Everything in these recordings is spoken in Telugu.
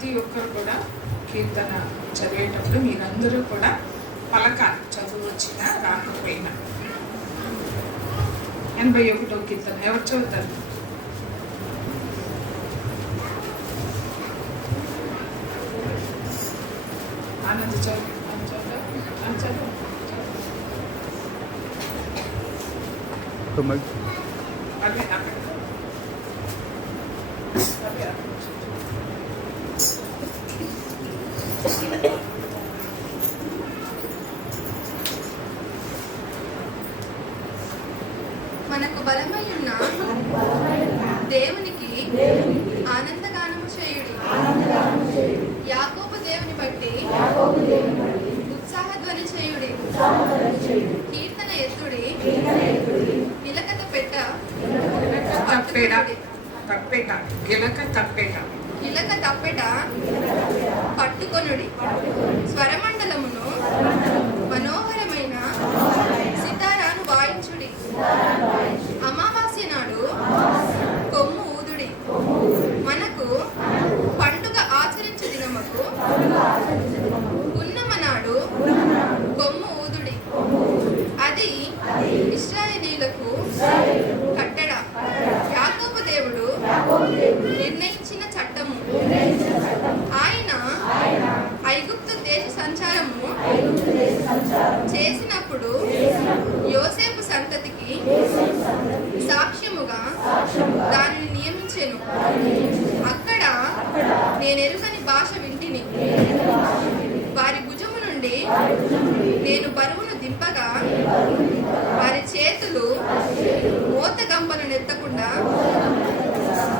ప్రతి ఒక్కరు కూడా కీర్తన చదివేటప్పుడు మీరందరూ కూడా పలకాలి, చదువు వచ్చినా రాకపోయినా. 81వ కీర్తన ఎవరు చదువుతారు? ఆనంద్ చదువు. మనకు బలమై ఉన్న దేవునికి ఆనందగానము చేయుడి. యాకోబు దేవుని బట్టి ఉత్సాహధ్వని చేయుడి. కీర్తన ఎత్తుడి. గిలక తప్పెట పట్టుకొనుడి. స్వరమండలమును మనోహరమైన సితారాను వాయించుడి. అమావాస్య నాడు కొమ్ము ఊదుడి. మనకు పండుగ ఆచరించు దినముకు ఉన్నమ నాడు కొమ్ము ఊదుడి. అది ఇశ్రాయేలీయులకు కట్టడ. యాకోబు దేవుడు నిర్ణయించిన చట్టము. ఆయన ఐగుప్తు దేశ సంచారము చేసినప్పుడు యోసేపు సంతతికి సాక్ష్యముగా దానిని నియమించెను. అక్కడ నేనెరుగని భాష వింటిని. వారి భుజము నుండి నేను బరువును దింపగా వారి చేతులు మోత గంపను నెత్తకుండా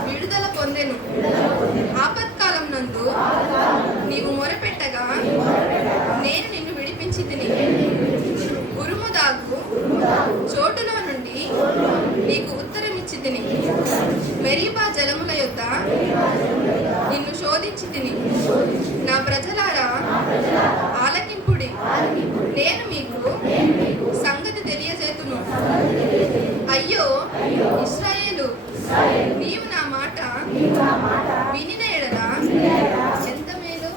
విడుదల పొందెను. ఆపత్కాలం నందు నీవు మొరపెట్టగా నేను నిన్ను విడిపించి తిని. ఉరుముదాగు చోటులో నుండి నీకు ఉత్తరమిచ్చి తిని. మెరీబా జలముల యొద్ద నిన్ను శోధించి తిని. నా ప్రజలారా ఆలకింపుడి. నేను మీకు సంగతి తెలియజేతును. అయ్యో ఇశ్రాయేలు, నీవు నా మాట వినిన ఎడల ఎంత మేలు.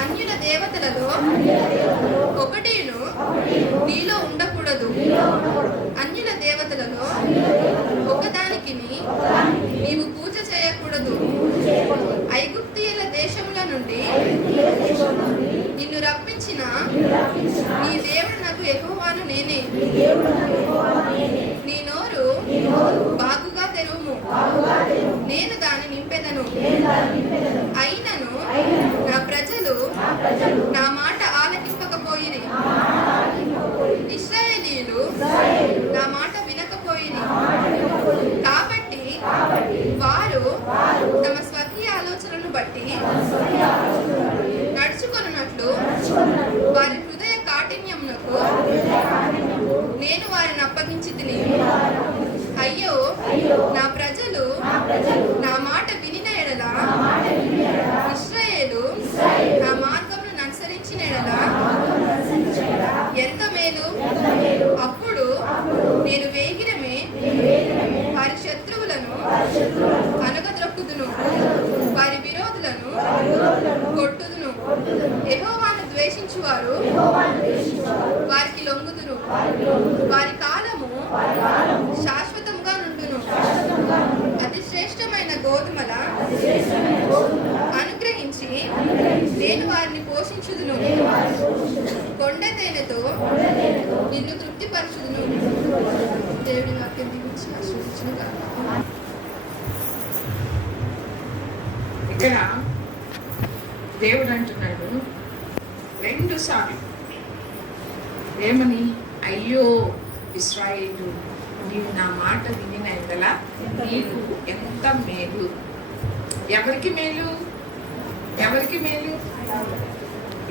అన్యుల దేవతలలో ఒకటిను నీలో ఉండకూడదు. అన్యుల దేవతలలో ఒకదానికి నీవు పూజ చేయకూడదు. ఐగుప్తీయుల దేశముల నుండి నిన్ను రప్పించిన నీ దేవుడు నాకు యెహోవాను నేనే. నీ నోరు బాగుగా తెరువుము, నేను దాన్ని నింపెదను. అయినను నా ప్రజలు నా మాట ఆలకింపకపోయిరి. ఇశ్రాయేలీయులు నా మాట వినకపోయిరి. కాబట్టి వారు తమ స్వకీయ ఆలోచనలను బట్టి నడుచుకొనున్నట్లు వారి హృదయ కాఠిన్యమునకు నేను వారిని అప్పగించి తిని. అయ్యో నా ప్రజలు నా మాట వినిన ఎడల, ఇశ్రాయేలు నా మార్గమును అనుసరించిన ఎడల ఎంత మేలు. అప్పుడు నేను వేగిరమే వారి శత్రువులను అనగద్రొక్కుదును. వారి విరోధులను కొట్టుదును. యెహోవాను ద్వేషించువారు వారికి లొంగుదురు. వారి కాలము శాశ్వతంగా నుండును. అతి శ్రేష్టమైన గోధుమల అనుగ్రహించి నేను వారిని పోషించుదును. కొండ తేనెతో నిన్ను తృప్తిపరచుదును. దేవుడి వాక్యం దీవించి ఆశీర్వదించును. ఇక్కడ దేవుడు అంటున్నాడు 2 సార్లు ఏమని? అయ్యో ఇశ్రాయేలు, నీవు నా మాట వినిన ఎడల నీకు ఎంత మేలు. ఎవరికి మేలు? ఎవరికి మేలు?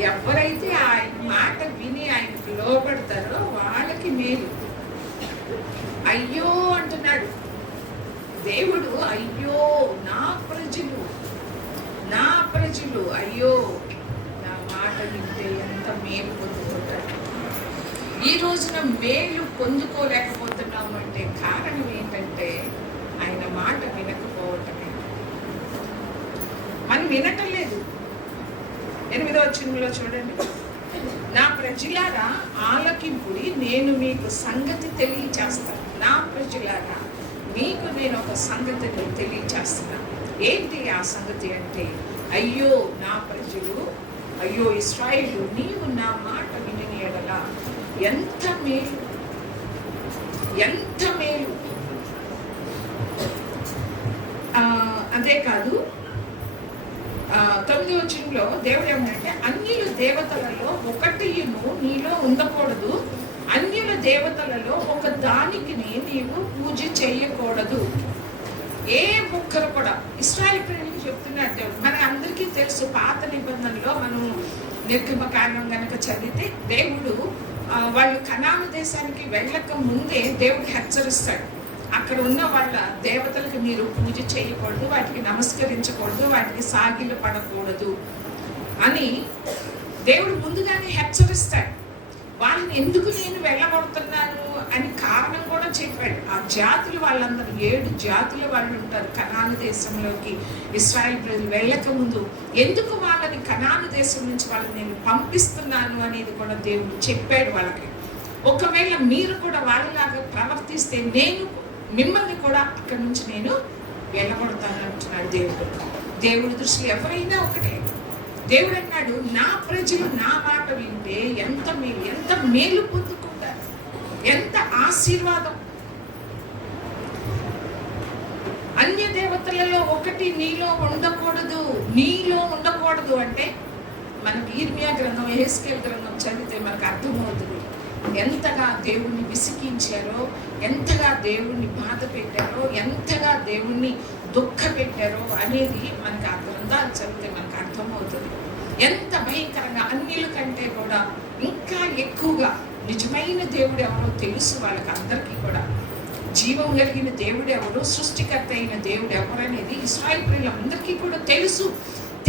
ఎవరైతే ఆయన మాట విని ఆయనకు లోబడతారో వాళ్ళకి మేలు. అయ్యో అంటున్నాడు దేవుడు. అయ్యో నా ప్రజలు, అయ్యో నా మాట వింటే ఎంత మేలు పొందుకుంటారు. ఈ రోజున మేలు పొందుకోలేకపోతున్నాము అంటే కారణం ఏంటంటే ఆయన మాట వినకపోవటమే. వినటం లేదు. 8వ వచనంలో చూడండి, నా ప్రజలారా ఆలకింపుడి, నేను మీకు సంగతి తెలియచేస్తాను. నా ప్రజలారా మీకు నేను ఒక సంగతిని తెలియచేస్తున్నాను. ఏంటి ఆ సంగతి అంటే, అయ్యో నా ప్రజలు, అయ్యో ఇశ్రాయేలు, నీవు నా మాట విని ఎడల ఎంత మేలు, ఎంత మేలు. అంతేకాదు 9వ వచనంలో దేవుడు ఏమంటే, అన్యుల దేవతలలో ఒకటియును నీలో ఉండకూడదు, అన్యుల దేవతలలో ఒక దానికి నీవు పూజ చేయకూడదు. ఏ ఒక్కరు కూడా ఇశ్రాయేలు ప్రజలకు చెప్తున్నాడు దేవుడు. మన అందరికీ తెలుసు, పాత నిబంధనలో మనం నిర్గమకాండం కనుక చదివితే దేవుడు వాళ్ళు కనాను దేశానికి వెళ్ళక ముందే దేవుడు హెచ్చరిస్తాడు, అక్కడ ఉన్న వాళ్ళ దేవతలకు మీరు పూజ చేయకూడదు, వాటికి నమస్కరించకూడదు, వాటికి సాగిలు పడకూడదు అని దేవుడు ముందుగానే హెచ్చరిస్తాడు. వాళ్ళని ఎందుకు నేను వెళ్ళగొడుతున్నాను అని కారణం కూడా చెప్పాడు. ఆ జాతులు వాళ్ళందరూ 7 జాతుల వాళ్ళు ఉంటారు కనాను దేశంలోకి ఇశ్రాయేలు ప్రజలు వెళ్ళక ముందు. ఎందుకు వాళ్ళని కనాను దేశం నుంచి వాళ్ళని నేను పంపిస్తున్నాను అనేది కూడా దేవుడు చెప్పాడు వాళ్ళకి. ఒకవేళ మీరు కూడా వాళ్ళలాగా ప్రవర్తిస్తే నేను మిమ్మల్ని కూడా అక్కడి నుంచి నేను వెళ్ళగొడతాను అంటున్నాడు దేవుడు. దేవుడి దృష్టిలో ఎవరైనా ఒకటే. దేవుడు అన్నాడు, నా ప్రజలు నా మాట వింటే ఎంత మేలు, ఎంత మేలు పొందుకుంటారు, ఎంత ఆశీర్వాదం. అన్య దేవతలలో ఒకటి నీలో ఉండకూడదు. నీలో ఉండకూడదు అంటే మనకి ఇర్మియా గ్రంథం, యెహెజ్కేలు గ్రంథం చదివితే మనకు అర్థమవుతుంది ఎంతగా దేవుణ్ణి విసిగించారో, ఎంతగా దేవుణ్ణి బాధ పెట్టారో, ఎంతగా దేవుణ్ణి దుఃఖ పెట్టారో అనేది మనకి ఆ గ్రంథాలు చదివితే మనకు అర్థమవుతుంది. ఎంత భయంకరంగా, అన్యుల కంటే కూడా ఇంకా ఎక్కువగా నిజమైన దేవుడు ఎవరో తెలుసు వాళ్ళకి అందరికీ కూడా. జీవం కలిగిన దేవుడు ఎవరు, సృష్టికర్త అయిన దేవుడు ఎవరు అనేది ఇశ్రాయేలు ప్రజలందరికీ కూడా తెలుసు.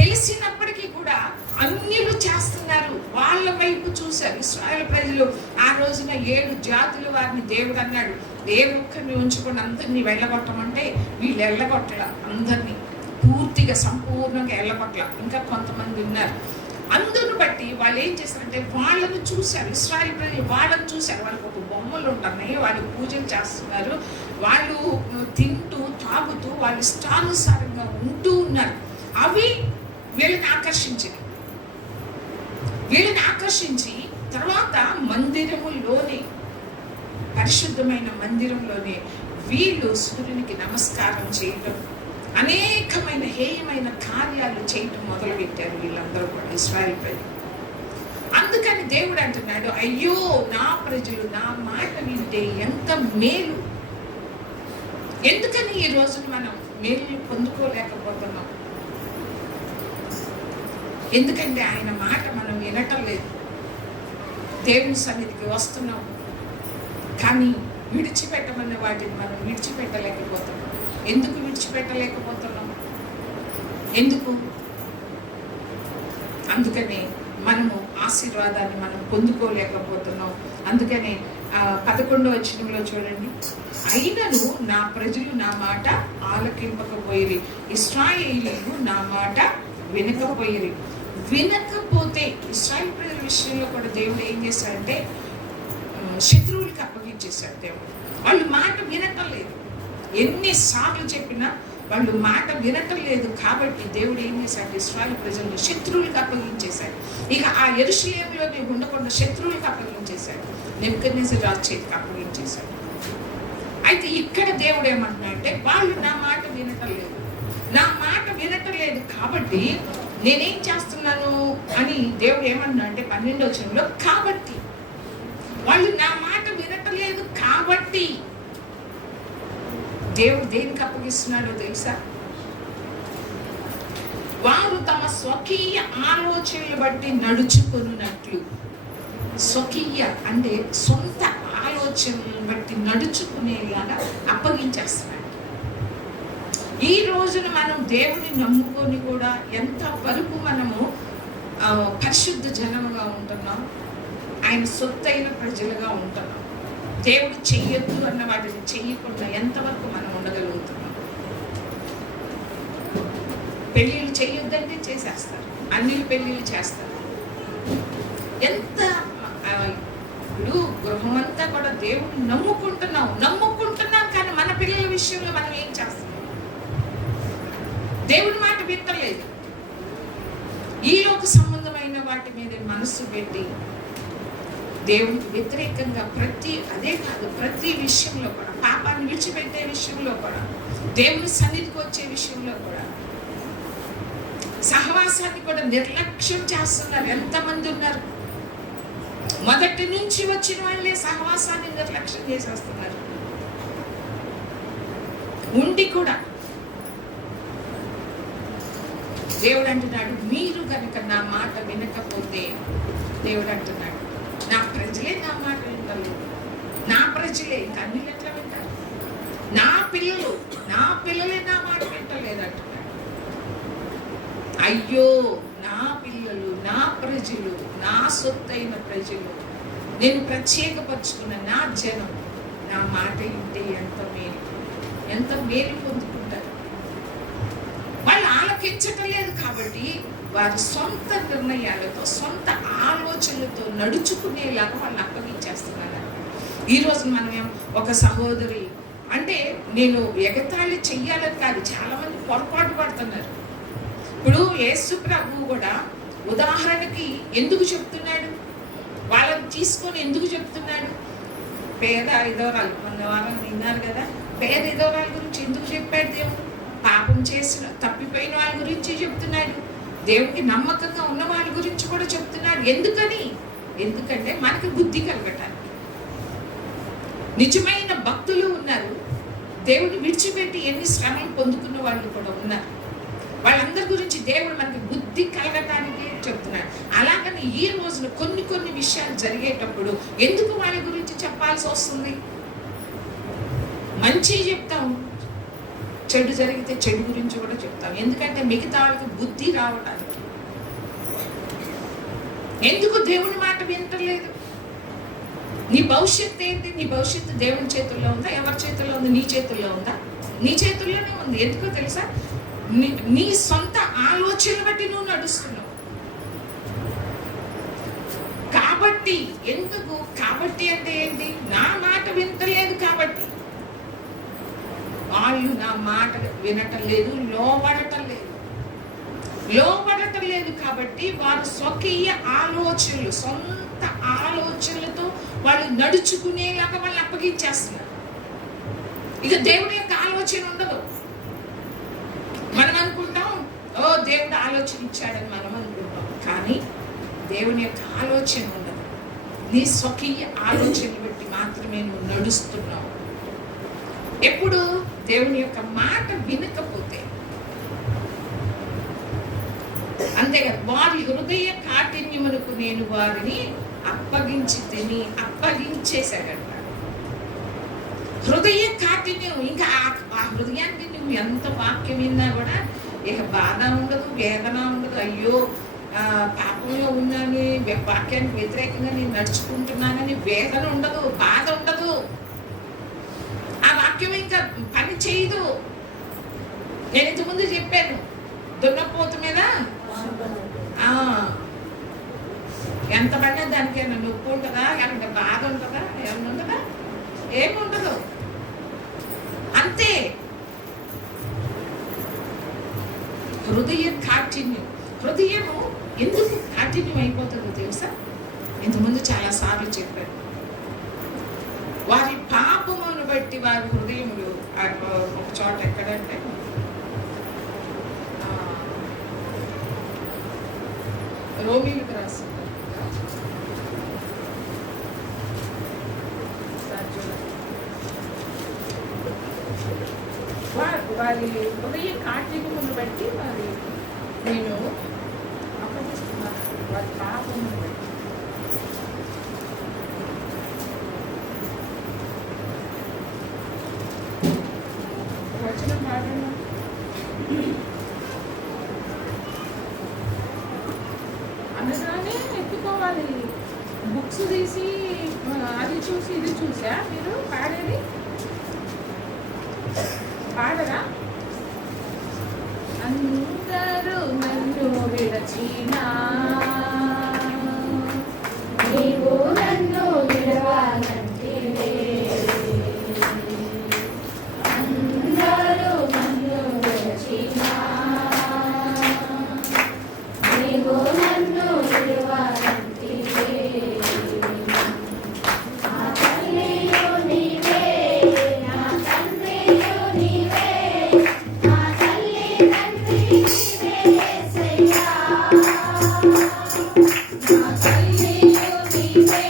తెలిసినప్పటికీ కూడా అన్యులు చేస్తున్నారు, వాళ్ళ వైపు చూశారు ఇశ్రాయేలు ప్రజలు. ఆ రోజున 7 జాతుల వారిని దేవుడు అన్నాడు, ఏ ఒక్కరిని ఉంచుకొని అందరినీ వెళ్ళగొట్టమంటే వీళ్ళు వెళ్ళగొట్టల, అందరినీ పూర్తిగా సంపూర్ణంగా వెళ్ళగొట్టల. ఇంకా కొంతమంది ఉన్నారు. అందును బట్టి వాళ్ళు ఏం చేస్తారంటే వాళ్ళను చూశారు, ఇశ్రాయేలు ప్రజలు వాళ్ళని చూశారు. వాళ్ళకి ఒక బొమ్మలు ఉంటున్నాయి, వాళ్ళు పూజలు చేస్తున్నారు, వాళ్ళు తింటూ తాగుతూ వాళ్ళ ఇష్టానుసారంగా ఉంటూ ఉన్నారు. అవి వీళ్ళని ఆకర్షించి తర్వాత మందిరములోనే, పరిశుద్ధమైన మందిరంలోనే వీళ్ళు సూర్యునికి నమస్కారం చేయటం, అనేకమైన హేయమైన కార్యాలు చేయటం మొదలుపెట్టారు వీళ్ళందరూ కూడా ఇశ్రాయేలు ప్రజలు. అందుకని దేవుడు అంటున్నాడు, అయ్యో నా ప్రజలు నా మాట వింటే ఎంత మేలు. ఎందుకని ఈ రోజు మనం మేలు పొందుకోలేకపోతున్నాం? ఎందుకంటే ఆయన మాట మనం వినటం లేదు. దేవుని సన్నిధికి వస్తున్నాం కానీ విడిచిపెట్టమన్న వాటిని మనం విడిచిపెట్టలేకపోతున్నాం. ఎందుకు విడిచిపెట్టలేకపోతున్నాం? ఎందుకు? అందుకనే మనము ఆశీర్వాదాన్ని మనం పొందుకోలేకపోతున్నాం. అందుకనే 11వ వచనంలో చూడండి, అయినను నా ప్రజలు నా మాట ఆలకింపకపోయిరి, ఇశ్రాయేలీయులు నా మాట వినకపోయిరి. వినకపోతే ఇశ్రాయేలు ప్రజల విషయంలో కూడా దేవుడు ఏం చేశాడంటే శత్రువులకి అప్పగించేశాడు దేవుడు. వాళ్ళు మాట వినటం లేదు, ఎన్నిసార్లు చెప్పినా వాళ్ళు మాట వినటం లేదు. కాబట్టి దేవుడు ఏం చేశాడు, ఇశ్రాయేలు ప్రజలను శత్రువులకు అప్పగించేశాడు. ఇక ఆ యెరూషలేములోనే ఉండకుండా శత్రువులకు అప్పగించేశాడు, నెబుకద్నెజరు రాజు చేతికి అప్పగించేశాడు. అయితే ఇక్కడ దేవుడు ఏమంటున్నాడంటే వాళ్ళు నా మాట వినటం లేదు, నా మాట వినటం లేదు కాబట్టి నేనేం చేస్తున్నాను అని దేవుడు ఏమన్నా అంటే 12వ వచనంలో, కాబట్టి వాళ్ళు నా మాట వినటలేదు కాబట్టి దేవుడు దేనికి అప్పగిస్తున్నాడో తెలుసా? వారు తమ స్వకీయ ఆలోచనలు బట్టి నడుచుకున్నట్లు. స్వకీయ అంటే సొంత ఆలోచనలను బట్టి నడుచుకునేలాగా అప్పగించేస్తున్నాడు. ఈ రోజున మనం దేవుని నమ్ముకొని కూడా ఎంత వరకు మనము పరిశుద్ధ జనముగా ఉంటున్నాం, ఆయన సొత్తైన ప్రజలుగా ఉంటున్నాం. దేవుడు చెయ్యొద్దు అన్న వాటిని చెయ్యకుండా ఎంతవరకు మనం ఉండగలుగుతున్నాం? పెళ్ళిళ్ళు చెయ్యొద్దు వద్దంటే చేసేస్తారు, అన్నిలు పెళ్ళిళ్ళు చేస్తారు. ఎంత ఇప్పుడు గృహం అంతా కూడా దేవుడిని నమ్ముకుంటున్నాం కానీ మన పిల్లల విషయంలో మనం ఏం చేస్తాం? దేవుడి మాట వింటలేదు. ఈలోక సంబంధమైన వాటి మీద మనస్సు పెట్టి దేవునికి వ్యతిరేకంగా ప్రతి విషయంలో కూడా, పాపాన్ని విడిచిపెట్టే విషయంలో కూడా, దేవుని సన్నిధికి వచ్చే విషయంలో కూడా, సహవాసాన్ని కూడా నిర్లక్ష్యం చేస్తున్నారు. ఎంతమంది ఉన్నారు? మొదటి నుంచి వచ్చిన వాళ్ళే సహవాసాన్ని నిర్లక్ష్యం చేసేస్తున్నారు. ఉండి కూడా దేవుడు అంటున్నాడు, మీరు కనుక నా మాట వినకపోతే, దేవుడు అంటున్నాడు, నా ప్రజలే నా మాట వింటారు. నా ప్రజలే, ఇంకా అన్ని ఎట్లా వింటారు? నా పిల్లలే నా మాట వింటలేదు అంటున్నాడు. అయ్యో, నా పిల్లలు, నా ప్రజలు, నా సొత్తైన ప్రజలు, నేను ప్రత్యేకపరుచుకున్న నా జనం నా మాట వింటే ఎంత మేలు పొందుకుంటారు. వాళ్ళు ఆలకించటం లేదు కాబట్టి వారి సొంత నిర్ణయాలతో, సొంత ఆలోచనలతో నడుచుకునేలాగా వాళ్ళు అప్పగించేస్తున్నారు. ఈరోజు మనం ఒక సహోదరి అంటే, నేను ఎగతాళి చెయ్యాలని కాదు, చాలా మంది పొరపాటు పడుతున్నారు. ఇప్పుడు యేసు ప్రభువు కూడా ఉదాహరణకి ఎందుకు చెప్తున్నాడు? వాళ్ళని తీసుకొని ఎందుకు చెప్తున్నాడు? పేద విధవరాలు, మొన్న వారం విన్నారు కదా, పేద విధవరాల గురించి ఎందుకు చెప్పాడు దేవుడు? పాపం చేసిన తప్పిపోయిన వాళ్ళ గురించి చెప్తున్నాడు. దేవుడికి నమ్మకంగా ఉన్న వాళ్ళ గురించి కూడా చెప్తున్నాడు. ఎందుకంటే మనకి బుద్ధి కలగటానికి. నిజమైన భక్తులు ఉన్నారు, దేవుడిని విడిచిపెట్టి ఎన్ని శ్రమలు పొందుకున్న వాళ్ళు కూడా ఉన్నారు. వాళ్ళందరి గురించి దేవుడు మనకి బుద్ధి కలగటానికి చెప్తున్నాడు. అలాగని ఈ రోజున కొన్ని విషయాలు జరిగేటప్పుడు ఎందుకు వాళ్ళ గురించి చెప్పాల్సి వస్తుంది? మంచి చెప్తాం, చెడు జరిగితే చెడు గురించి కూడా చెప్తాం. ఎందుకంటే మిగతా వాళ్ళకి బుద్ధి రావడానికి. ఎందుకు దేవుని మాట వింటలేదు? నీ భవిష్యత్తు ఏంటి? నీ భవిష్యత్తు దేవుని చేతుల్లో ఉందా? ఎవరి చేతుల్లో ఉంది? నీ చేతుల్లో ఉందా? నీ చేతుల్లోనే ఉంది. ఎందుకో తెలుసా? నీ సొంత ఆలోచన బట్టి నువ్వు నడుస్తున్నావు కాబట్టి. ఎందుకు కాబట్టి అంటే ఏంటి? నా మాట వింటలేదు కాబట్టి. వాళ్ళు నా మాట వినటం లేదు, లోబడటం లేదు కాబట్టి వారు స్వకీయ ఆలోచనలు, సొంత ఆలోచనలతో వాళ్ళు నడుచుకునేలాగా వాళ్ళు అప్పగించేస్తున్నారు. ఇక దేవుడి యొక్క ఆలోచన ఉండదు. మనం అనుకుంటాం, ఓ దేవుడు ఆలోచన ఇచ్చాడని మనం అనుకుంటాం, కానీ దేవుని యొక్క ఆలోచన ఉండదు. నీ స్వకీయ ఆలోచన బట్టి మాత్రమే నువ్వు నడుస్తున్నావు. ఎప్పుడు దేవుని యొక్క మాట వినకపోతే అంతేగా, వారి హృదయ కాఠిన్యమునకు నేను వారిని అప్పగించేశాడంట. హృదయ కాఠిన్యం, ఇంకా ఆ హృదయానికి నువ్వు ఎంత వాక్యం విన్నా కూడా ఇక బాధ ఉండదు, వేదన ఉండదు. అయ్యో పాపంలో ఉన్నాను, వాక్యానికి వ్యతిరేకంగా నేను నడుచుకుంటున్నానని వేదన ఉండదు, బాధ ఉండదు. ఆ వాక్యం ఇంకా పని చేయదు. నేను ఇంతకుముందు చెప్పాను, దున్నపోతు మీద ఎంత పడినా దానికైనా నొప్పి ఉంటుందా, లేకపోతే బాధ ఉంటుందా, ఏమన్నా ఉంటుందా? ఏముండదు. అంతే. హృదయము ఎందుకు కాఠిన్యం అయిపోతుందో తెలుసా? ఇంతకుముందు చాలా సార్లు చెప్పాను. వారి పాపమును బట్టి వారి హృదయములు, ఒక చోట ఎక్కడంటే రోమీలకు రాసి వారి హృదయ కాఠిన్యమును బట్టి నేను అప్పగిస్తున్నాను, వారి పాపమును బట్టి. వచ్చిన పాటను అనగానే ఎత్తుకోవాలి. బుక్స్ తీసి అది చూసి ఇది చూసా మీరు పాడేది? పాడరా? అందరూ విడచినా నీవు నన్ను విడవాలంటివే అందరూ నన్ను విడచినా నీవు నన్ను విడవాలంటివే నా తల్లియు నీవే నా తండ్రియు నీవే నా తల్లి తండ్రి నీవే యేసయ్యా నా తల్లియు నీవే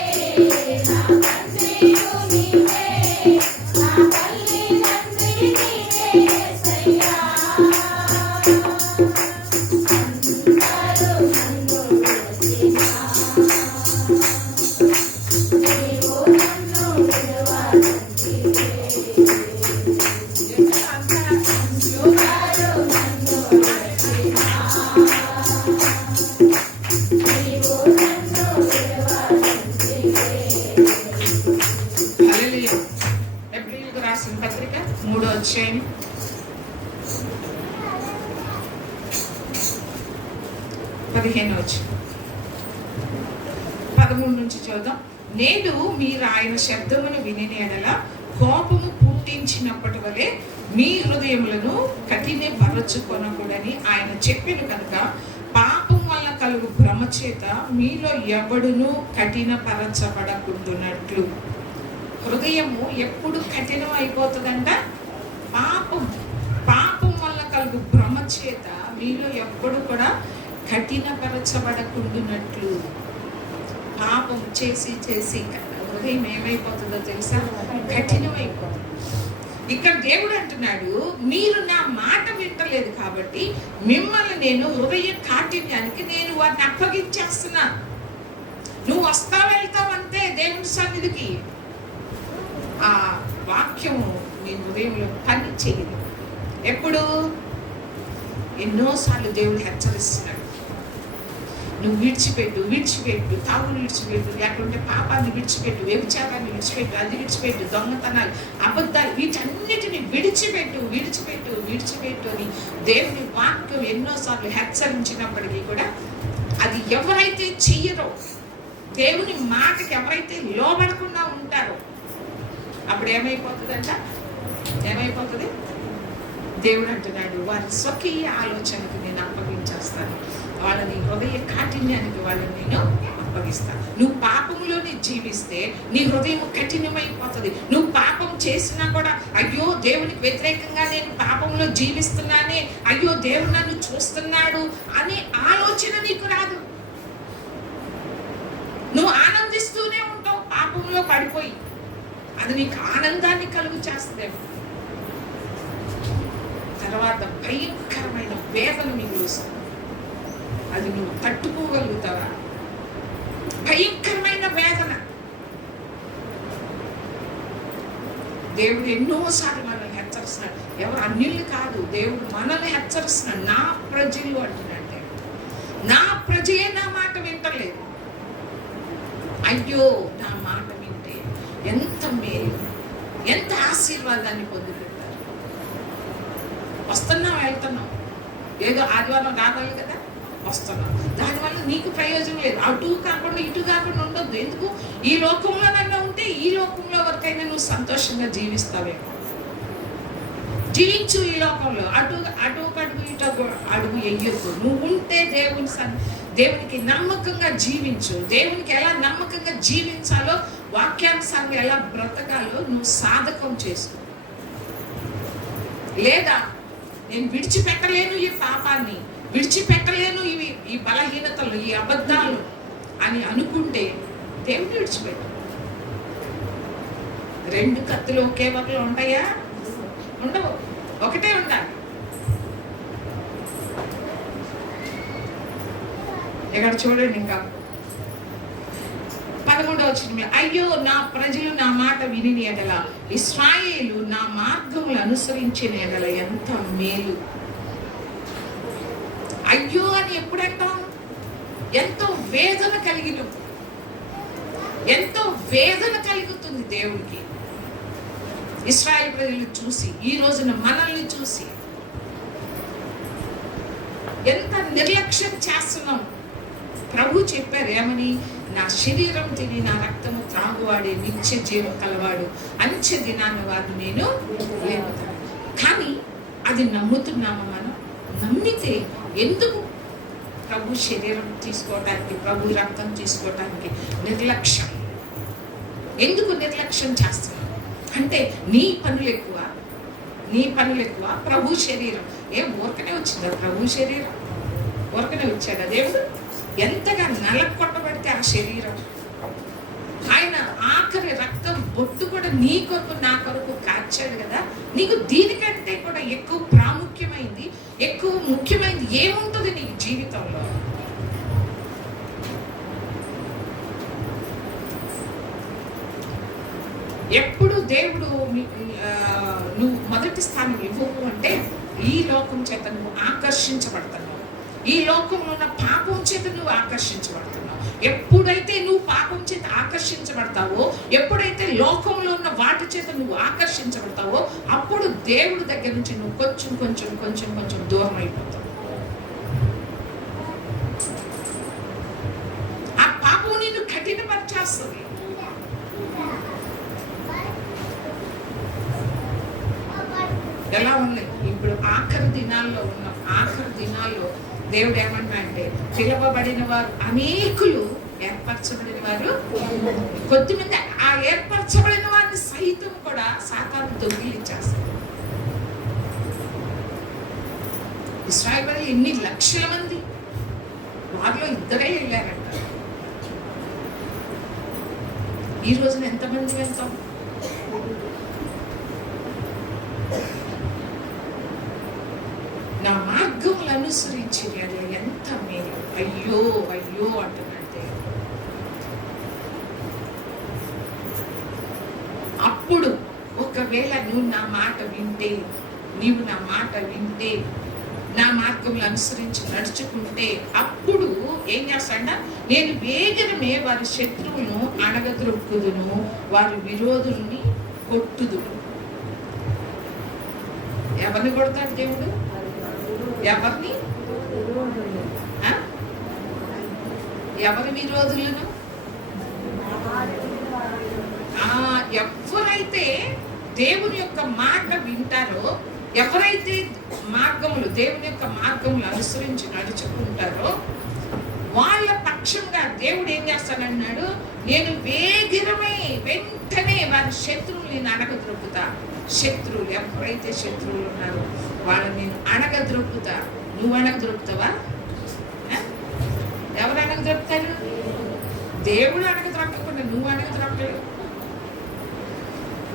నా తండ్రియు నీవే నా తల్లి తండ్రి నీవే యేసయ్యా అందరూ నన్ను విడచినా నీవు నన్ను విడవాలంటివే అందరూ నన్ను విడచినా నీవు నన్ను విడవాలంటివే హల్లెలూయా. ఎబ్రీయులకు రాసిన పత్రిక 3వ అధ్యాయం 15వ వచనం 13 నుంచి చూద్దాం. నేడు మీరు ఆయన శబ్దమును వినిన ఎడల కోపము పుట్టించినప్పటి వలె మీ హృదయములను కఠినపరచుకొనకూడని ఆయన చెప్పిన కనుక పాపం వల్ల కలుగు భ్రమ చేత మీలో ఎవడును కఠినపరచబడకుండునట్లు. హృదయము ఎప్పుడు కఠినం అయిపోతుందంట? పాపం వల్ల కలుగు భ్రమ చేత మీలో ఎప్పుడు కూడా కఠినపరచబడకుండునట్లు. పాపం చేసి చేసి హృదయం ఏమైపోతుందో తెలుసా? కఠినమైపోతుంది. ఇక్కడ దేవుడు అంటున్నాడు, మీరు నా మాట వింటలేదు కాబట్టి మిమ్మల్ని నేను హృదయ కాఠిన్యానికి నేను వారిని అప్పగించేస్తున్నా. నువ్వు వస్తావు వెళ్తావు అంతే దేవుని సన్నిధికి. ఆ వాక్యము నీ హృదయంలో పని చేయదు. ఎప్పుడు? ఎన్నోసార్లు దేవుడు హెచ్చరిస్తున్నాడు, నువ్వు విడిచిపెట్టు, తాగుడు విడిచిపెట్టు, లేకుంటే పాపాన్ని విడిచిపెట్టు, వ్యభిచారాన్ని విడిచిపెట్టు, అది విడిచిపెట్టు, దొంగతనాలు, అబద్ధాలు, వీటన్నిటిని విడిచిపెట్టు అని దేవుని వాక్యం ఎన్నోసార్లు హెచ్చరించినప్పటికీ కూడా అది ఎవరైతే చెయ్యరో, దేవుని మాటకి ఎవరైతే లోబడకుండా ఉంటారో అప్పుడు ఏమైపోతుంది? దేవుడు అంటున్నాడు, వారి స్వకీయ ఆలోచనకు నేను అప్పగించేస్తాను, వాళ్ళని హృదయ కాఠిన్యానికి వాళ్ళని నేను అప్పగిస్తాను. నువ్వు పాపంలోనే జీవిస్తే నీ హృదయం కఠినమైపోతుంది. నువ్వు పాపం చేసినా కూడా అయ్యో దేవునికి వ్యతిరేకంగా నేను పాపంలో జీవిస్తున్నానే, అయ్యో దేవుడు నన్ను చూస్తున్నాడు అనే ఆలోచన నీకు రాదు. నువ్వు ఆనందిస్తూనే ఉంటావు పాపంలో పడిపోయి. అది నీకు ఆనందాన్ని కలుగు చేస్తుందేమో, తర్వాత భయంకరమైన వేదన మిగులుస్తుంది. అది నువ్వు తట్టుకోగలుగుతావా? భయంకరమైన వేదన. దేవుడు ఎన్నోసార్లు మనల్ని హెచ్చరిస్తున్నాడు. ఎవరు అన్యులు కాదు, దేవుడు మనల్ని హెచ్చరిస్తున్నాడు. నా ప్రజలు అంటున్నాడు, నా ప్రజలే నా మాట వింటలేదు. అయ్యో నా మాట వింటే ఎంత మేలు, ఎంత ఆశీర్వాదాన్ని పొందుకుంటారు. వస్తున్నాం వెళ్తున్నాం, ఏదో ఆదివారం రావాలి కదా, వస్తున్నాం. దానివల్ల నీకు ప్రయోజనం లేదు. అటు కాకుండా ఇటు కాకుండా ఉండొద్దు. ఎందుకు? ఈ లోకంలో నన్ను ఉంటే ఈ లోకంలో వరకైనా నువ్వు సంతోషంగా జీవిస్తావేమో. జీవించు ఈ లోకంలో. అటు ఇటు అడుగు వెయ్యొద్దు. నువ్వు ఉంటే దేవునికి నమ్మకంగా జీవించు. దేవునికి ఎలా నమ్మకంగా జీవించాలో, వాక్యానుసారంగా ఎలా బ్రతకాలో నువ్వు సాధకం చేసుకో. లేదా నేను విడిచిపెట్టలేను ఈ పాపాన్ని, విడిచిపెట్టలేను ఈ బలహీనతలు, ఈ అబద్ధాలు అని అనుకుంటే దేవుని విడిచిపెట్టు. రెండు కత్తులు ఒకే వరలో ఉంటాయా? ఉండవు, ఒకటే ఉండాలి. ఇక్కడ చూడండి, ఇంకా 11వ వచనం, అయ్యో నా ప్రజలు నా మాట విని ఎడల, ఇశ్రాయేలు నా మార్గములు అనుసరించిన ఎడల ఎంత మేలు. అయ్యో అని ఎప్పుడంటాం? ఎంతో వేదన కలిగినప్పుడు. ఎంతో వేదన కలుగుతుంది దేవుడికి. ఇశ్రాయేలు ప్రజలు చూసి, ఈ రోజున మనల్ని చూసి ఎంత నిర్లక్ష్యం చేస్తున్నాం. ప్రభు చెప్పారు ఏమని? నా శరీరం తిని నా రక్తము త్రాగువాడే నిత్య జీవం కలవాడు, అంచె దినాన్ని వాడు నేను లేపుతాను. కానీ అది నమ్ముతున్నామా మనం? నమ్మితే ఎందుకు ప్రభు శరీరం తీసుకోవటానికి, ప్రభు రక్తం తీసుకోవటానికి నిర్లక్ష్యం? ఎందుకు నిర్లక్ష్యం చేస్తున్నాం? అంటే నీ పనులు ఎక్కువ, ప్రభు శరీరం ఊరకనే వచ్చిందా? ప్రభు శరీరం ఊరకనే వచ్చాడా దేవుడు? ఎంతగా నలకొట్టబడితే ఆ శరీరం, ఆయన ఆఖరి రక్తం బొట్టు కూడా నీ కొరకు నా కొరకు కార్చాడు కదా. నీకు దీనికంటే కూడా ఎక్కువ ప్రాముఖ్యమైంది, ఎక్కువ ముఖ్యమైనది ఏముంటుంది నీకు జీవితంలో? ఎప్పుడు దేవుడు నువ్వు మొదటి స్థానం ఇవ్వవు అంటే ఈ లోకం చేత నువ్వు ఆకర్షించబడుతున్నావు, ఈ లోకంలో ఉన్న పాపం చేత నువ్వు ఆకర్షించబడుతున్నావు. ఎప్పుడైతే నువ్వు పాపం చేత ఆకర్షించబడతావో, ఎప్పుడైతే లోకంలో ఉన్న వాటి చేత నువ్వు ఆకర్షించబడతావో, అప్పుడు దేవుడి దగ్గర నుంచి నువ్వు కొంచెం దూరం అయిపోతావు. ఆ పాపం నిన్ను కఠినపరిచేస్తుంది. ఎలా ఉన్నాయి ఇప్పుడు ఆఖరి దినాల్లో దేవుడు ఏమన్నా అంటే, పిలవబడిన వారు అనేకులు, ఏర్పరచబడిన వారు కొద్దిమంది. ఆ ఏర్పరచబడిన వారిని సైతం కూడా సాతాను దొంగిలించేస్తారు. ఇశ్రాయేలు ఎన్ని లక్షల మంది, వారిలో ఇద్దరే వెళ్ళారంట. ఈ రోజున ఎంతమంది వెళ్తాం? నా మార్గములు అనుసరించి అది ఎంత మేలు. అయ్యో అంటున్నట్టే. అప్పుడు ఒకవేళ నీవు నా మాట వింటే, నా మార్గములు అనుసరించి నడుచుకుంటే, అప్పుడు ఏం చేస్తాడ? నేను వేగనమే వారి శత్రువులను అణగద్రొక్కుదును, వారి విరోధుల్ని కొట్టుదును. ఎవరిని కొడతాడు దేవుడు? ఎవరిని? ఎవరి విరోధులను? ఎవరైతే దేవుని యొక్క మాట వింటారో, ఎవరైతే దేవుని యొక్క మార్గములు అనుసరించి నడుచుకుంటారో, వాళ్ళ పక్షంగా దేవుడు ఏం చేస్తానన్నాడు? నేను వెంటనే వారి శత్రువుని అణగద్రొక్కుతా. శత్రువులు, ఎవరైతే శత్రువులు ఉన్నారో వాళ్ళని నేను అణగద్రొక్కుతా. నువ్వు అణగద్రొక్కుతావా? ఎవరు అణగద్రొక్కుతారు? దేవుడు అణగద్రొక్కకుండా నువ్వు అణగద్రొక్కలేవు.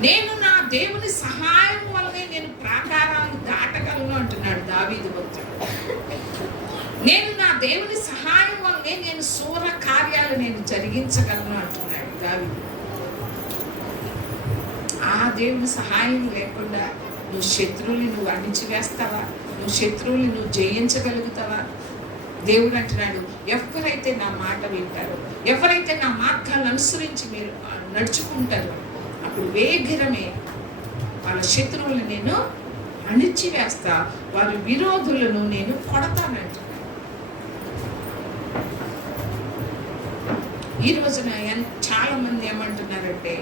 నేను నా దేవుని సహాయం వల్లనే నేను ప్రాకారాలు దాటగలను అంటున్నాడు దావీదు భక్తుడు. నేను నా దేవుని సహాయం వల్లనే నేను శూర కార్యాలు నేను జరిగించగలను అంటున్నాడు దావీదు. ఆ దేవుని సహాయం లేకుండా నువ్వు శత్రువుని నువ్వు అణిచివేస్తావా? నువ్వు శత్రువుని నువ్వు జయించగలుగుతావా? దేవుడు అంటున్నాడు, ఎవరైతే నా మాట వింటారో, ఎవరైతే నా మార్గాలను అనుసరించి మీరు నడుచుకుంటారో, అప్పుడు వేగిరమే వాళ్ళ శత్రువులను నేను అణిచివేస్తా, వారి విరోధులను నేను కొడతానంట. ఈ రోజున చాలా మంది ఏమంటున్నారంటే,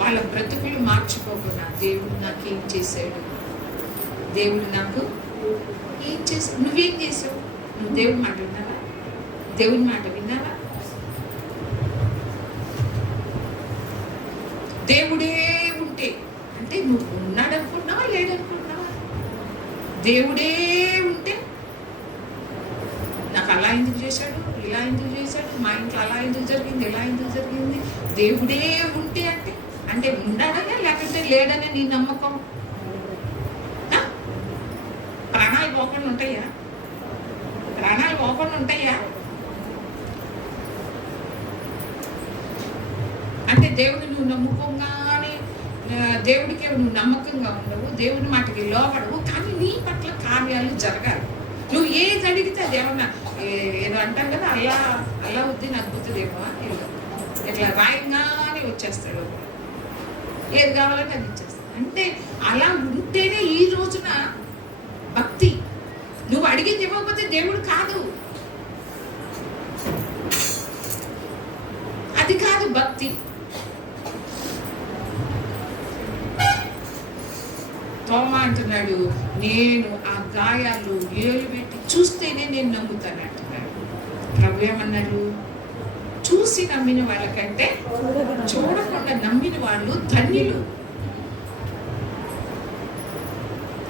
వాళ్ళ బ్రతుకులు మార్చుకోకుండా దేవుడు నాకు ఏం చేశాడు, దేవుడు నాకు ఏం చేశాడు, నువ్వేం చేసావు? నువ్వు దేవుని మాట విన్నావా? దేవుని మాట విన్నావా? దేవుడే ఉంటే అంటే నువ్వు ఉన్నాడనుకుంటున్నావా లేదనుకుంటున్నావా? దేవుడే ఉంటే నాకు అలా ఎందుకు చేశాడు, ఇలా ఎందుకు చేశాడు, మా ఇంట్లో అలా ఎందుకు జరిగింది, ఇలా ఎందుకు జరిగింది? దేవుడే ఉంటే అంటే ఉన్నాడనే లేకపోతే లేడనే నీ నమ్మకం? ప్రాణాలు పోకుండా ఉంటాయా? ప్రాణాలు పోకుండా ఉంటాయా? అంటే దేవుడిని నువ్వు నమ్ముకోగానే దేవుడికి నువ్వు నమ్మకంగా ఉండవు, దేవుడి మాటకి లోపడవు, కానీ నీ పట్ల కార్యాలు జరగాలి. నువ్వు ఏది అడిగితే అది ఏమన్నా ఏదో అంటాం కదా, అలా వద్ది అద్భుతదేమో ఇట్లా రాయంగానే వచ్చేస్తాడు, ఏది కావాలంటే అది ఇచ్చేస్తాడు. అంటే అలా ఉంటేనే ఈ రోజున భక్తి. నువ్వు అడిగింది ఇవ్వకపోతే దేవుడు కాదు. అది కాదు భక్తి. తోమా అంటున్నాడు, నేను ఆ గాయాలు ఏలు పెట్టి చూస్తేనే నేను నమ్ముతాను అంటున్నాడు. ప్రభు ఏమన్నారు? చూసి నమ్మిన వాళ్ళకంటే చూడకుండా నమ్మిన వాళ్ళు ధన్యులు.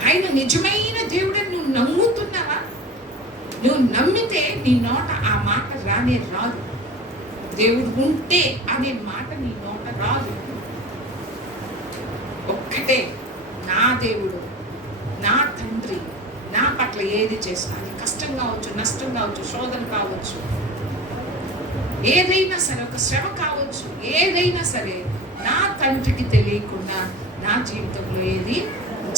ఆయన నిజమైన దేవుడని నువ్వు నమ్ముతున్నావా? నువ్వు నమ్మితే నీ నోట ఆ మాట రానే రాదు. దేవుడు ఉంటే అనే మాట నీ నోట రాదు. ఒక్కటే, నా దేవుడు, నా తండ్రి నా పట్ల ఏది చేసినా, అది కష్టం కావచ్చు, నష్టం కావచ్చు, శోధన కావచ్చు, ఏదైనా సరే, ఒక శ్రమ కావచ్చు, ఏదైనా సరే నా తండ్రికి తెలియకుండా నా జీవితంలో ఏది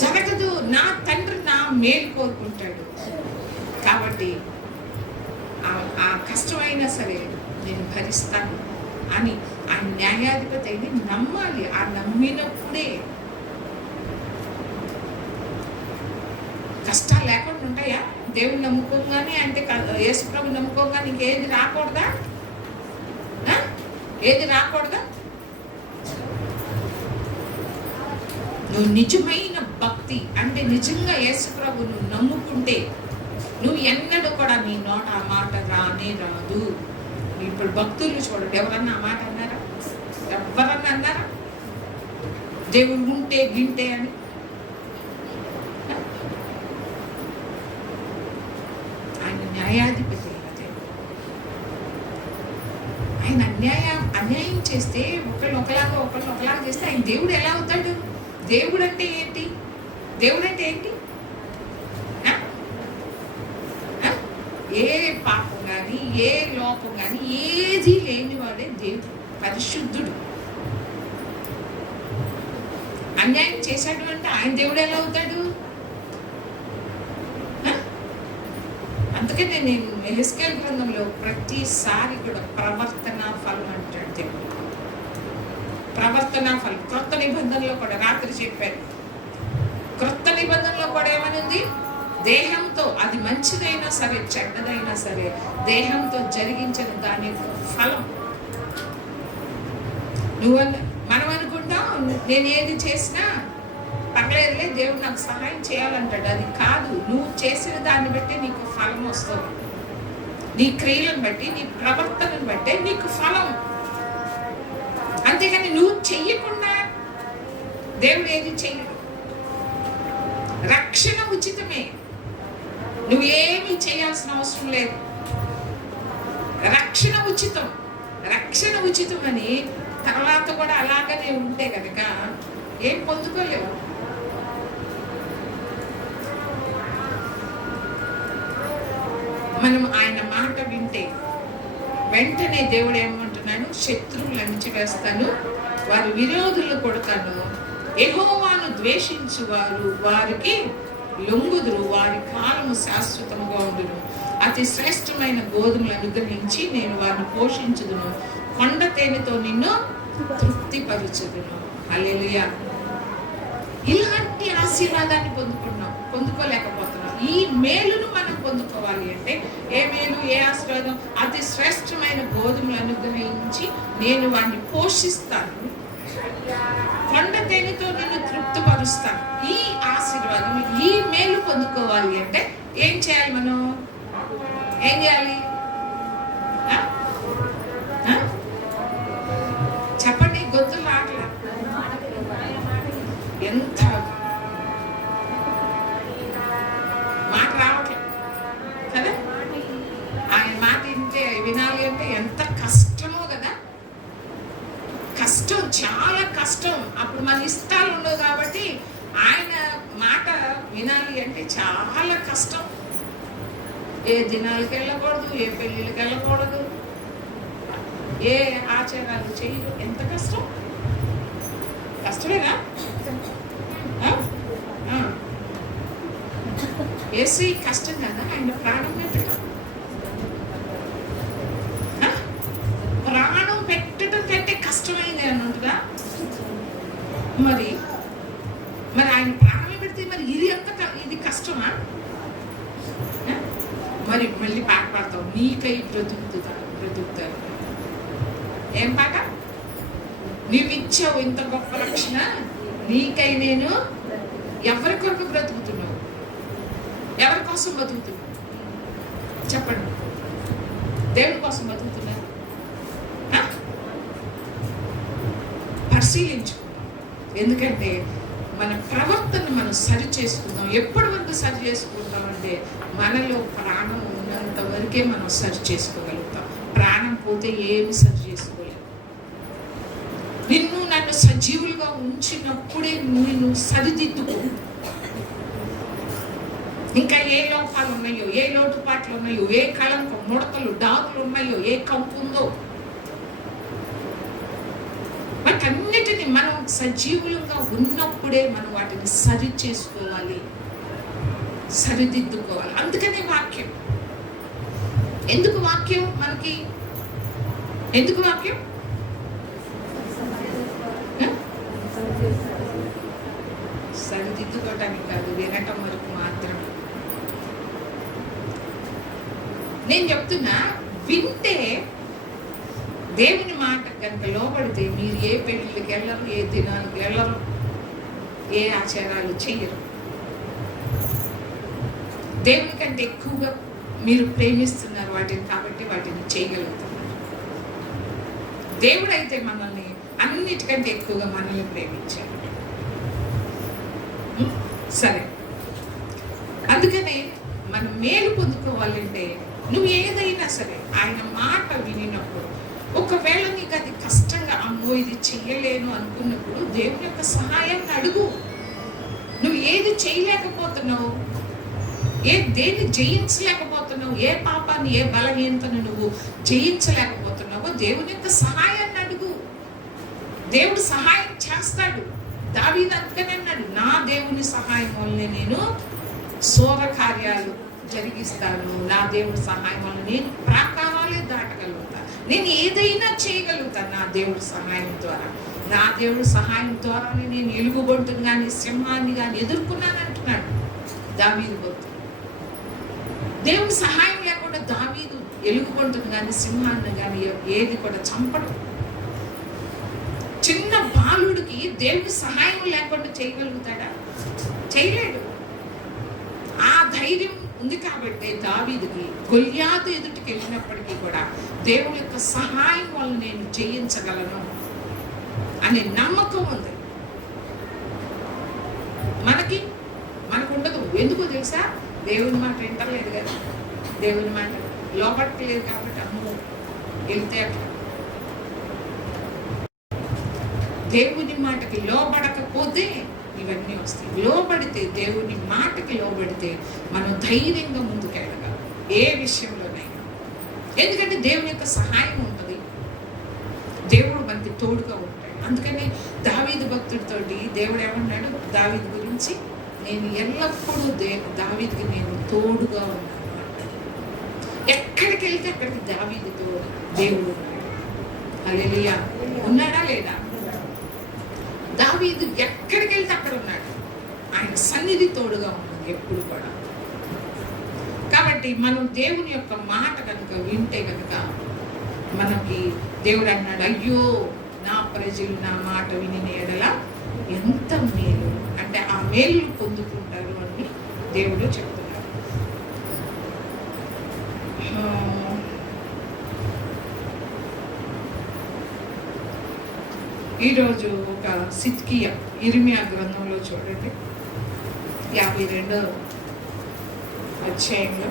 జరగదు. నా తండ్రి నా మేలు కోరుకుంటాడు. కాబట్టి ఆ కష్టమైనా సరే నేను భరిస్తాను అని ఆ న్యాయాధిపతి అయినా నమ్మాలి. ఆ నమ్మినప్పుడే కష్టాలు లేకుండా ఉంటాయా? దేవుని నమ్ముకోగానే, అంటే యేసుప్రభు నమ్ముకోగానే ఇంకేది రాకూడదా? ఏది రాకూడదా? నువ్వు నిజమైన భక్తి అంటే నిజంగా యేసుప్రభు నువ్వు నమ్ముకుంటే నువ్వు ఎన్నడూ కూడా నీ నోట ఆ మాట రానే రాదు. ఇప్పుడు భక్తులు చూడండి, ఎవరన్నా ఆ మాట అన్నారా? ఎవరన్నా అన్నారా దేవుడు ఉంటే వింటే అని? ఆయన న్యాయాధిపతి. ఆయన అన్యాయం చేస్తే ఒకళ్ళు ఒకలాగా చేస్తే ఆయన దేవుడు ఎలా అవుతాడు? దేవుడు అంటే ఏంటి? దేవుడు అంటే ఏంటి? ఏ పాపం కానీ, ఏ లోపం కానీ ఏది లేని వాడే దేవుడు, పరిశుద్ధుడు. అన్యాయం చేశాడు అంటే ఆయన దేవుడు ఎలా అవుతాడు? అందుకనే నేను యెహెజ్కేలు గ్రంథంలో ప్రతిసారి కూడా ప్రవర్తన ఫలం అంటాడు దేవుడు. ప్రవర్తన ఫలం. క్రొత్త నిబంధనలో కూడా రాత్రి చెప్పారు. క్రొత్త నిబంధనలో కూడా ఏమనుంది? దేహంతో, అది మంచిదైనా సరే చెడ్డదైనా సరే, దేహంతో జరిగించిన దాని ఫలం. మనం అనుకుంటాం నేను ఏది చేసినా పర్లేదులే, దేవుడు నాకు సహాయం చేయాలంటాడు. అది కాదు. నువ్వు చేసిన దాన్ని బట్టి నీకు ఫలం వస్తుంది. నీ క్రియలను బట్టి, నీ ప్రవర్తనను బట్టే నీకు ఫలం. అంతేగాని నువ్వు చెయ్యకుండా దేవుడు ఏది చెయ్యడు. రక్షణ ఉచితమే, నువ్వేమీ చేయాల్సిన అవసరం లేదు. రక్షణ ఉచితం. రక్షణ ఉచితం అని తర్వాత కూడా అలాగనే ఉంటే కనుక ఏం పొందుకోలేవు. మనం ఆయన మాట వింటే వెంటనే దేవుడు ఏమంటున్నాడు? శత్రువులు అణిచివేస్తాను, వారి విరోధులు కొడతాను, యెహోవాను ద్వేషించు వారు వారికి లొంగుదురు, వారి కాలము శాశ్వతముగా ఉండును. అతి శ్రేష్టమైన గోధుమలు అనుగ్రహించి నేను వారిని పోషించుదును, కొండ తేనెతో నిన్ను తృప్తిపరచుదును. హల్లెలూయా. ఇలాంటి ఆశీర్వాదాన్ని పొందుకోలేకపోతున్నాం. ఈ మేలును మనం పొందుకోవాలి అంటే ఏ మేలు, ఏ ఆశీర్వాదం? అతి శ్రేష్టమైన గోధుమలు అనుగ్రహించి నేను వాడిని పోషిస్తాను, కొండ తేనెతో నేను తృప్తిపరుస్తాను. ఈ ఆశీర్వాదం, ఈ మేలు పొందుకోవాలి అంటే ఏం చేయాలి? మనం ఏం చేయాలి? చెప్పండి, గొంతులు రావట్లా. ఎంత మాట రావట్లే కదా? ఆయన మాట వింటే, వినాలి అంటే ఎంత కష్టమో కదా. కష్టం, చాలా కష్టం. అప్పుడు మన ఇష్టాలు ఉండవు కాబట్టి ఆయన మాట వినాలి అంటే చాలా కష్టం. ఏ దినాలకు వెళ్ళకూడదు, ఏ పెళ్ళిళ్ళకి వెళ్ళకూడదు, ఏ ఆచారాలు చేయదు. ఎంత కష్టం. కష్టమేనా? ఏసీ కష్టం కదా. ఆయన ప్రాణం పెట్టడం, ప్రాణం పెట్టడం కంటే కష్టమైంది అని ఉంటుందా? మరి ఆయన ప్రాణం పెడితే మరి ఇది కష్టమా? మరి మళ్ళీ పాట పాడతావు, నీకై బ్రతుకుతారు. ఏం పాట? నీవిచ్చావు ఇంత గొప్ప రక్షణ, నీకై నేను. ఎవరి కొరకు బ్రతుకుతున్నావు? ఎవరి కోసం బతుకుతున్నావు? చెప్పండి. దేవుని కోసం బతుకుతున్నారు? పరిశీలించుకుందాం. ఎందుకంటే మన ప్రవర్తన మనం సరి చేసుకుందాం. ఎప్పటి వరకు సరి చేసుకుంటాం అంటే మనలో ప్రాణం ఉన్నంత వరకే మనం సరి చేసుకోగలుగుతాం. ప్రాణం పోతే ఏమి సరి చేసుకోలేము. నిన్ను నన్ను సజీవులుగా ఉంచినప్పుడే నువ్వు సరిదిద్దుకో. ఇంకా ఏ లోపాలు ఉన్నాయో, ఏ లోటుపాట్లు ఉన్నాయో, ఏ కళంకం, ముడతలు, డాగులు ఉన్నాయో, ఏ కంపు ఉందో, వాటన్నిటిని మనం సజీవులుగా ఉన్నప్పుడే మనం వాటిని సరి చేసుకోవాలి, సరిదిద్దుకోవాలి. అందుకనే వాక్యం. ఎందుకు వాక్యం మనకి? ఎందుకు వాక్యం? సరిదిద్దుకోవటానికి కాదు, వినటం వరకు మాత్రమే. నేను చెప్తున్నా, వింటే దేవుని మాట కనుక లోబడితే మీరు ఏ పెళ్ళిళ్ళకి వెళ్ళరు, ఏ దినాలకు వెళ్ళరు, ఏ ఆచారాలు చెయ్యరు. దేవుని కంటే ఎక్కువగా మీరు ప్రేమిస్తున్నారు వాటిని, కాబట్టి వాటిని చేయగలుగుతున్నారు. దేవుడైతే మనల్ని అన్నిటికంటే ఎక్కువగా మనల్ని ప్రేమించాడు. సరే, అందుకనే మనం మేలు పొందుకోవాలంటే నువ్వు ఏదైనా సరే ఆయన మాట వినినప్పుడు, ఒకవేళ నీకు అది కష్టంగా, అమ్మో ఇది చెయ్యలేను అనుకున్నప్పుడు దేవుని యొక్క సహాయాన్ని అడుగు. నువ్వు ఏది చేయలేకపోతున్నావు, దేన్ని జయించలేకపోతున్నావు, ఏ పాపాన్ని, ఏ బలహీనతను నువ్వు జయించలేకపోతున్నావో దేవుని యొక్క సహాయాన్ని అడుగు. దేవుడు సహాయం చేస్తాడు. దావీదు అందుకనే అన్నాడు, నా దేవుని సహాయం వల్లనే నేను శూర కార్యాలు జరిగిస్తాను, నా దేవుడి సహాయం వల్ల నేను ప్రాకారాలే దాటగలుగుతాను, నేను ఏదైనా చేయగలుగుతాను నా దేవుడి సహాయం ద్వారా. నా దేవుడి సహాయం ద్వారానే నేను ఎలుగుబంటుని కానీ సింహాన్ని కానీ ఎదుర్కొన్నాను అంటున్నాడు దావీదు భక్తుడు. దేవుడి సహాయం లేకుండా దావీదు ఎలుగుబంటుని కానీ సింహాన్ని కానీ ఏది కూడా చంపడు. చిన్న బాలుడికి దేవుడి సహాయం లేకుండా చేయగలుగుతాడా? చేయలేడు. ఆ ధైర్యం ఉంది కాబట్టి దావీదుకి గొల్యాతు ఎదుటికి వెళ్ళినప్పటికీ కూడా దేవుని యొక్క సహాయం వల్ల నేను జయించగలను అనే నమ్మకం ఉంది. మనకు ఉండదు. ఎందుకో తెలుసా? దేవుని మాట వింటలేదు కదా, దేవుని మాట లోపట్టలేదు కాబట్టి అమ్మో వెళ్తే అట్లా. దేవుని మాటకి లోబడకపోతే ఇవన్నీ వస్తాయి. లోబడితే, దేవుని మాటకి లోబడితే మనం ధైర్యంగా ముందుకెళ్ళగలం ఏ విషయంలోనైనా. ఎందుకంటే దేవుని యొక్క సహాయం ఉంటుంది, దేవుడు మనకి తోడుగా ఉంటాడు. అందుకని దావీదు భక్తుడితోటి దేవుడు ఏమన్నాడు దావీదు గురించి? నేను ఎల్లప్పుడూ దావీదుకి నేను తోడుగా ఉన్నాను అంటాడు. ఎక్కడికి వెళ్తే అక్కడికి దావీదుతో దేవుడు ఉన్నాడు. హల్లెలూయా. ఉన్నాడా లేదా? దావీదు ఎక్కడికి వెళ్తే అక్కడ ఉన్నాడు. ఆయన సన్నిధి తోడుగా ఉన్నది ఎప్పుడు కూడా. కాబట్టి మనం దేవుని యొక్క మాట కనుక వింటే కనుక మనకి దేవుడు అన్నాడు, అయ్యో నా ప్రజలు నా మాట విని ఎడల ఎంత మేలు, అంటే ఆ మేలు పొందుకుంటారు అని దేవుడు చెప్తున్నాడు. ఈరోజు ఒక సిద్కియా ఇర్మియా గ్రంథంలో చూడండి 52వ అధ్యాయంలో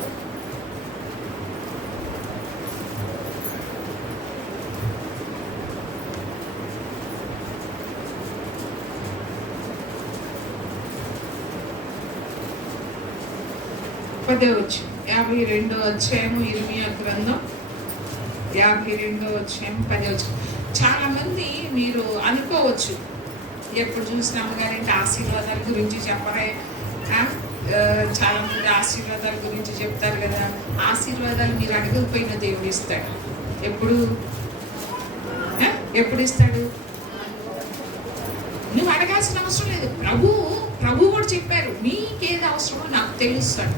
పదవచ్చు 52వ అధ్యాయము ఇర్మియా గ్రంథం 52వ అధ్యాయం 10వ. చాలా మంది మీరు అనుకోవచ్చు, ఎప్పుడు చూసినాము కానీ ఆశీర్వాదాల గురించి చెప్పరే, చాలా మంది ఆశీర్వాదాల గురించి చెప్తారు కదా. ఆశీర్వాదాలు మీరు అడగకపోయిన దేవుడు ఇస్తాడు. ఎప్పుడు ఇస్తాడు? నువ్వు అడగాల్సిన అవసరం లేదు. ప్రభు కూడా చెప్పారు, మీకేది అవసరమో నాకు తెలుస్తాడు.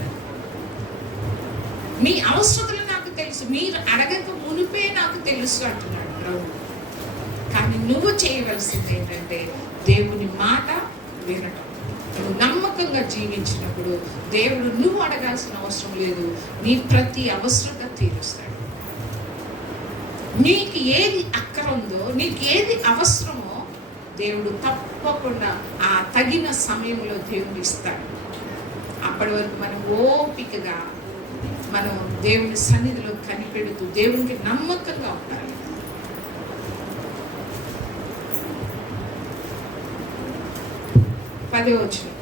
మీ అవసరతలు నాకు తెలుసు, మీరు అడగక మునిపే నాకు తెలుసు అంటున్నాడు ప్రభు. కానీ నువ్వు చేయవలసింది ఏంటంటే దేవుని మాట వినటం. నువ్వు నమ్మకంగా జీవించినప్పుడు దేవుడు నువ్వు అడగాల్సిన అవసరం లేదు, నీ ప్రతి అవసరత తీరుస్తాడు. నీకు ఏది అక్కర ఉందో, నీకు ఏది అవసరమో దేవుడు తప్పకుండా ఆ తగిన సమయంలో దేవుడు ఇస్తాడు. అప్పటి వరకు మనం ఓపికగా మనం దేవుని సన్నిధిలో కనిపెడుతూ దేవునికి నమ్మకంగా ఉండాలి. పదవచనం,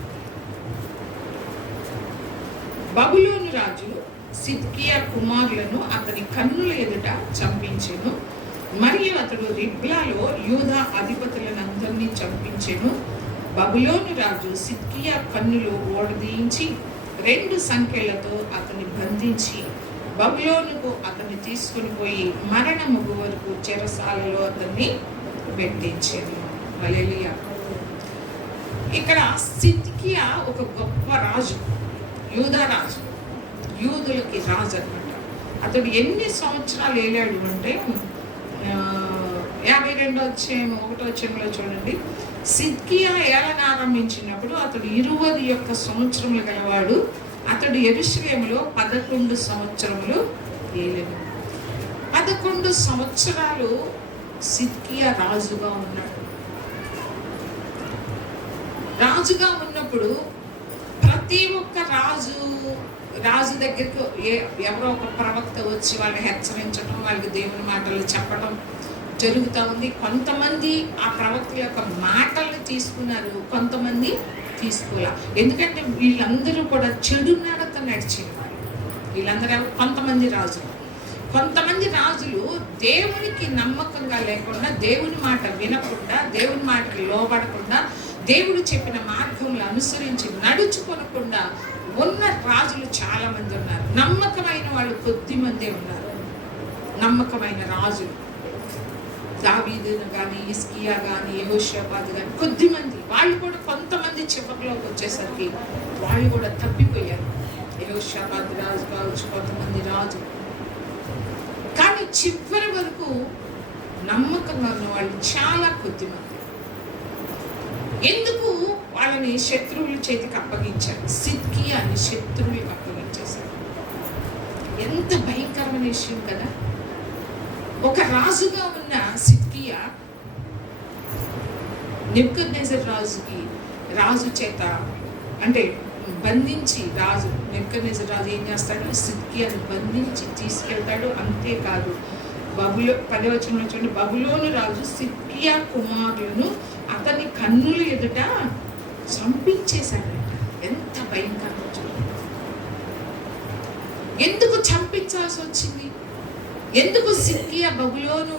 బబులోను రాజు సిద్కియా కుమారులను అతని కన్నుల ఎదుట చంపించెను, మరియు అతడు రిబ్లాలో యూదా అధిపతులనందరినీ చంపించెను. బబులోను రాజు సిద్కియా కన్నులు ఓడదీయించి 2 సంకెళ్లతో అతన్ని బంధించి బబులోనుకు అతన్ని తీసుకుని పోయి మరణము వరకు చెరసాలలో అతన్ని పెట్టించాను. హల్లెలూయా. ఇక్కడ సిద్కియా ఒక గొప్ప రాజు, యూదా రాజు, యూదులకి రాజు అన్నమాట. అతడు ఎన్ని సంవత్సరాలు ఏలాడు అంటే 52వ అధ్యాయంలో చూడండి. సిద్కియా ఏలన ఆరంభించినప్పుడు అతడు 21 సంవత్సరములు గలవాడు. అతడు యెరూషలేములో 11 సంవత్సరములు ఏలెను. 11 సంవత్సరాలు సిద్కియా రాజుగా ఉన్నాడు. రాజుగా ఉన్నప్పుడు ప్రతి ఒక్క రాజు దగ్గరకు ఎవరో ఒక ప్రవక్త వచ్చి వాళ్ళని హెచ్చరించడం, వాళ్ళకి దేవుని మాటలు చెప్పడం జరుగుతూ ఉంది. కొంతమంది ఆ ప్రవక్త యొక్క మాటల్ని తీసుకున్నారు, కొంతమంది తీసుకోలే. ఎందుకంటే వీళ్ళందరూ కూడా చెడు నడత నడిచిన వాళ్ళు. వీళ్ళందరూ కొంతమంది రాజులు దేవునికి నమ్మకంగా లేకుండా, దేవుని మాట వినకుండా, దేవుని మాటకి లోబడకుండా, దేవుడు చెప్పిన మార్గంలో అనుసరించి నడుచుకోనకుండా ఉన్న రాజులు చాలా మంది ఉన్నారు. నమ్మకమైన వాళ్ళు కొద్ది మందే ఉన్నారు. నమ్మకమైన రాజులు దావీదు కానీ, హిజ్కియా కానీ, యెహోషాపాతు కానీ కొద్ది మంది. వాళ్ళు కూడా కొంతమంది చివరిలోకి వచ్చేసరికి వాళ్ళు కూడా తప్పిపోయారు. యెహోషాపాతు రాజు కావచ్చు, కొంతమంది రాజు. కానీ చివరి వరకు నమ్మకంగా ఉన్న వాళ్ళు చాలా కొద్ది మంది. ఎందుకు వాళ్ళని శత్రువుల చేతికి అప్పగించారు? సిద్కియాని శత్రువులకు అప్పగించేశారు. ఎంత భయంకరమైన విషయం కదా. ఒక రాజుగా ఉన్న సిద్కియా నెబుకద్నెజర్ రాజు చేత అంటే బంధించి, నెబుకద్నెజర్ రాజు ఏం చేస్తాడు? సిద్కియాని బంధించి తీసుకెళ్తాడు. అంతేకాదు 10వ వచనంలో చూడండి, బబులోను రాజు సిద్కియా కుమారులను అతని కన్నుల ఎదుట చంపించేశాడంట. ఎంత భయంకరంగా చూడండి. ఎందుకు చంపించాల్సి వచ్చింది? ఎందుకు సిద్కియా బబులోను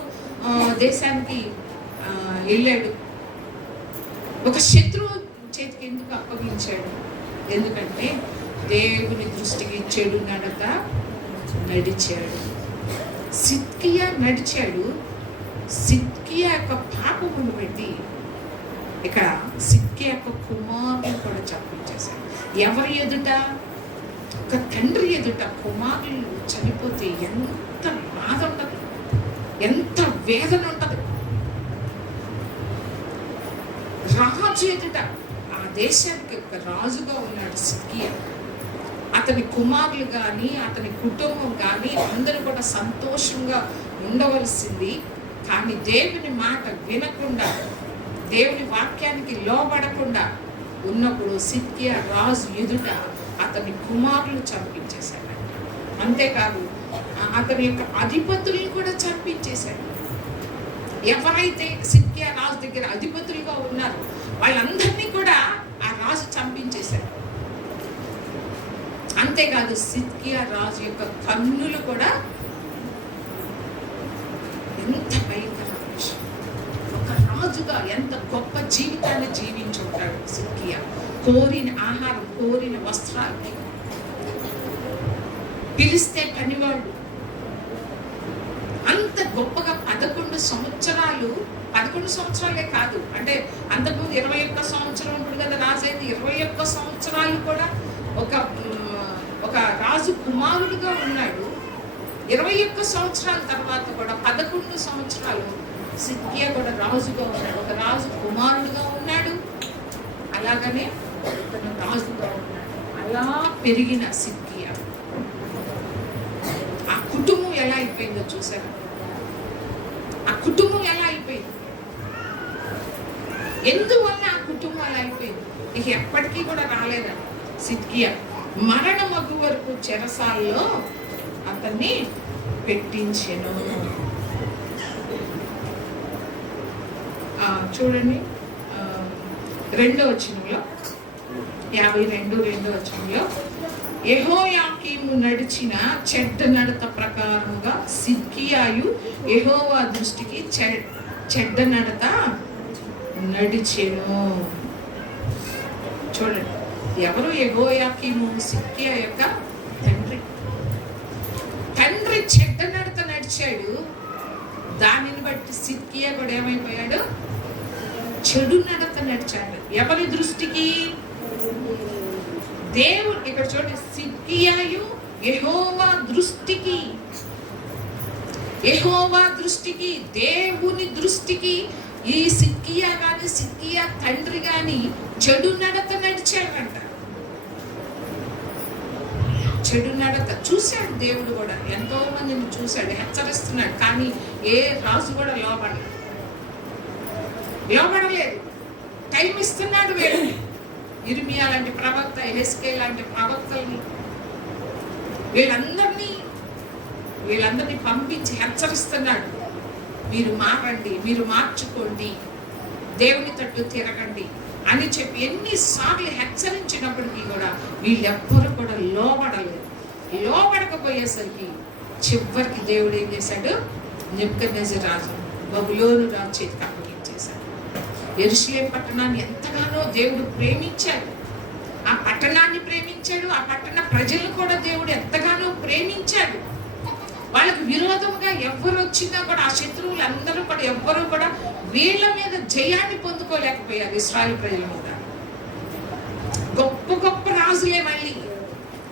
దేశానికి వెళ్ళాడు? ఒక శత్రువు చేతికి ఎందుకు అప్పగించాడు? ఎందుకంటే దేవుని దృష్టికి చెడు నడత నడిచాడు. సిద్కియా నడిచాడు. సిద్కియా యొక్క పాపమును బట్టి ఇక్కడ సిద్కియా యొక్క కుమారుని కూడా చంపించేశాడు. ఎవరి ఎదుట? ఒక తండ్రి ఎదుట కుమారులు చనిపోతే ఎంత బాధ ఉంటుంది, ఎంత వేదన ఉంటుంది. రాజు ఎదుట, ఆ దేశానికి ఒక రాజుగా ఉన్నాడు సిద్కియా. అతని కుమారులు కానీ, అతని కుటుంబం కానీ అందరూ కూడా సంతోషంగా ఉండవలసింది. కానీ దేవుని మాట వినకుండా, దేవుని వాక్యానికి లోబడకుండా ఉన్నప్పుడు సిద్కియా రాజు ఎదుట అతని కుమారులు చంపించేశాడు. అంతేకాదు అతని యొక్క అధిపతుల్ని కూడా చంపించేశాడు. ఎవరైతే సిద్కియా రాజు దగ్గర అధిపతులుగా ఉన్నారో వాళ్ళందరినీ కూడా ఆ రాజు చంపించేశాడు. అంతేకాదు సిద్కియా రాజు యొక్క కన్నులు కూడా, ఎంత భయంకరమైన విషయం. ఒక రాజుగా ఎంత గొప్ప జీవితాన్ని జీవించుంటాడు సిద్కియా. కోరిన ఆహారం, కోరిన వస్త్రాలు, పిలిస్తే పనివాడు, అంత గొప్పగా 11 సంవత్సరాలే కాదు, అంటే అంతకుముందు 21 సంవత్సరం ఉంటుంది కదా రాజైంది. 21 సంవత్సరాలు కూడా ఒక రాజు కుమారుడుగా ఉన్నాడు. 21 సంవత్సరాల తర్వాత కూడా 11 సంవత్సరాలు సిద్కియా కూడా రాజుగా ఉన్నాడు. ఒక రాజు కుమారుడుగా ఉన్నాడు, అలాగనే తను రాజుగా ఉన్నాడు. అలా పెరిగిన సిద్కియా ఆ కుటుంబం ఎలా అయిపోయిందో చూసారా? ఆ కుటుంబం ఎలా అయిపోయింది? ఎందువల్ల ఆ కుటుంబం అలా అయిపోయింది? ఇక ఎప్పటికీ కూడా రాలేదండి సిద్కియా. మరణమగు వరకు చెరసాల్లో అతన్ని పెట్టించెను. చూడండి 2వ వచనంలో 52 వచనంలో యెహోయాకీము నడిచిన చెడ్డ నడత ప్రకారముగా సిద్కియాయు యెహోవా దృష్టికి చెడ్డ నడత నడిచెను. చూడండి, ఎవరు యెహోయాకీము? సిద్కియా యొక్క తండ్రి చెడ్డ నడత నడిచాడు. దానిని బట్టి సిద్కియా కూడా ఏమైపోయాడు? చెడు నడత నడిచాడు. ఎవరి దృష్టికి? దేవుడు. ఇక్కడ చూడండి, సిద్కియాయు యెహోవా దృష్టికి, యెహోవా దృష్టికి, దేవుని దృష్టికి ఈ సిద్కియా గాని సిద్కియా తండ్రి గాని చెడు నడత నడిచాడంట. చెడు నడత చూశాడు దేవుడు కూడా, ఎంతో మందిని చూశాడు, హెచ్చరిస్తున్నాడు. కానీ ఏ రాజు కూడా లోబడలేదు. టైం ఇస్తున్నాడు వీళ్ళని. ఇర్మియా లాంటి ప్రవక్త, ఎహెస్కేల్ లాంటి ప్రవక్తల్ని, వీళ్ళందరినీ పంపించి హెచ్చరిస్తున్నాడు. మీరు మారండి, మీరు మార్చుకోండి, దేవుని తట్టు తిరగండి అని చెప్పి ఎన్నిసార్లు హెచ్చరించినప్పటికీ కూడా వీళ్ళెవ్వరూ కూడా లోబడకపోయేసరికి చివరికి దేవుడు ఏం చేశాడు? నెబుకద్నెజరు రాజు బబులోను రాజు చేతికి అప్పగించేశాడు. యెరూషలేము పట్టణాన్ని ఎంతగానో దేవుడు ప్రేమించాడు. ఆ పట్టణాన్ని ప్రేమించాడు, ఆ పట్టణ ప్రజలను కూడా దేవుడు ఎంతగానో ప్రేమించాడు. వాళ్ళకు విరోధంగా ఎవ్వరు వచ్చినా కూడా, ఆ శత్రువులు అందరూ కూడా ఎవ్వరూ కూడా వీళ్ళ మీద జయాన్ని పొందుకోలేకపోయారు. ఇశ్రాయేలు ప్రజల మీద గొప్ప గొప్ప రాజులే. మళ్ళీ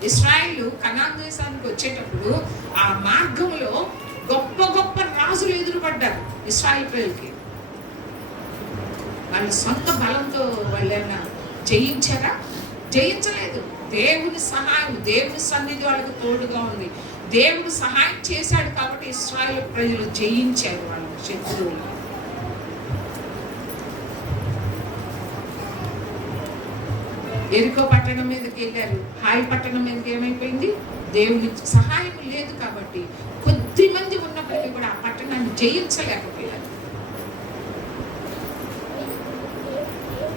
ఇశ్రాయేలు కనాన్ దేశానికి వచ్చేటప్పుడు ఆ మార్గంలో గొప్ప గొప్ప రాజులు ఎదురుపడ్డారు ఇశ్రాయేలు ప్రజలకి. వాళ్ళ సొంత బలంతో వాళ్ళు ఏమైనా జయించారా? జయించలేదు. దేవుని సహాయం, దేవుని సన్నిధి వాళ్ళకి తోడుగా ఉంది. దేవుడు సహాయం చేశాడు కాబట్టి ఇశ్రాయేలు ప్రజలు జయించారు వాళ్ళ శత్రువులు. ఎరికో పట్టణం మీదకి వెళ్ళారు. హాయి పట్టణం మీదకి ఏమైపోయింది? దేవుని సహాయం లేదు కాబట్టి కొద్ది మంది ఉన్నప్పటికీ కూడా ఆ పట్టణాన్ని జయించలేకపోయారు.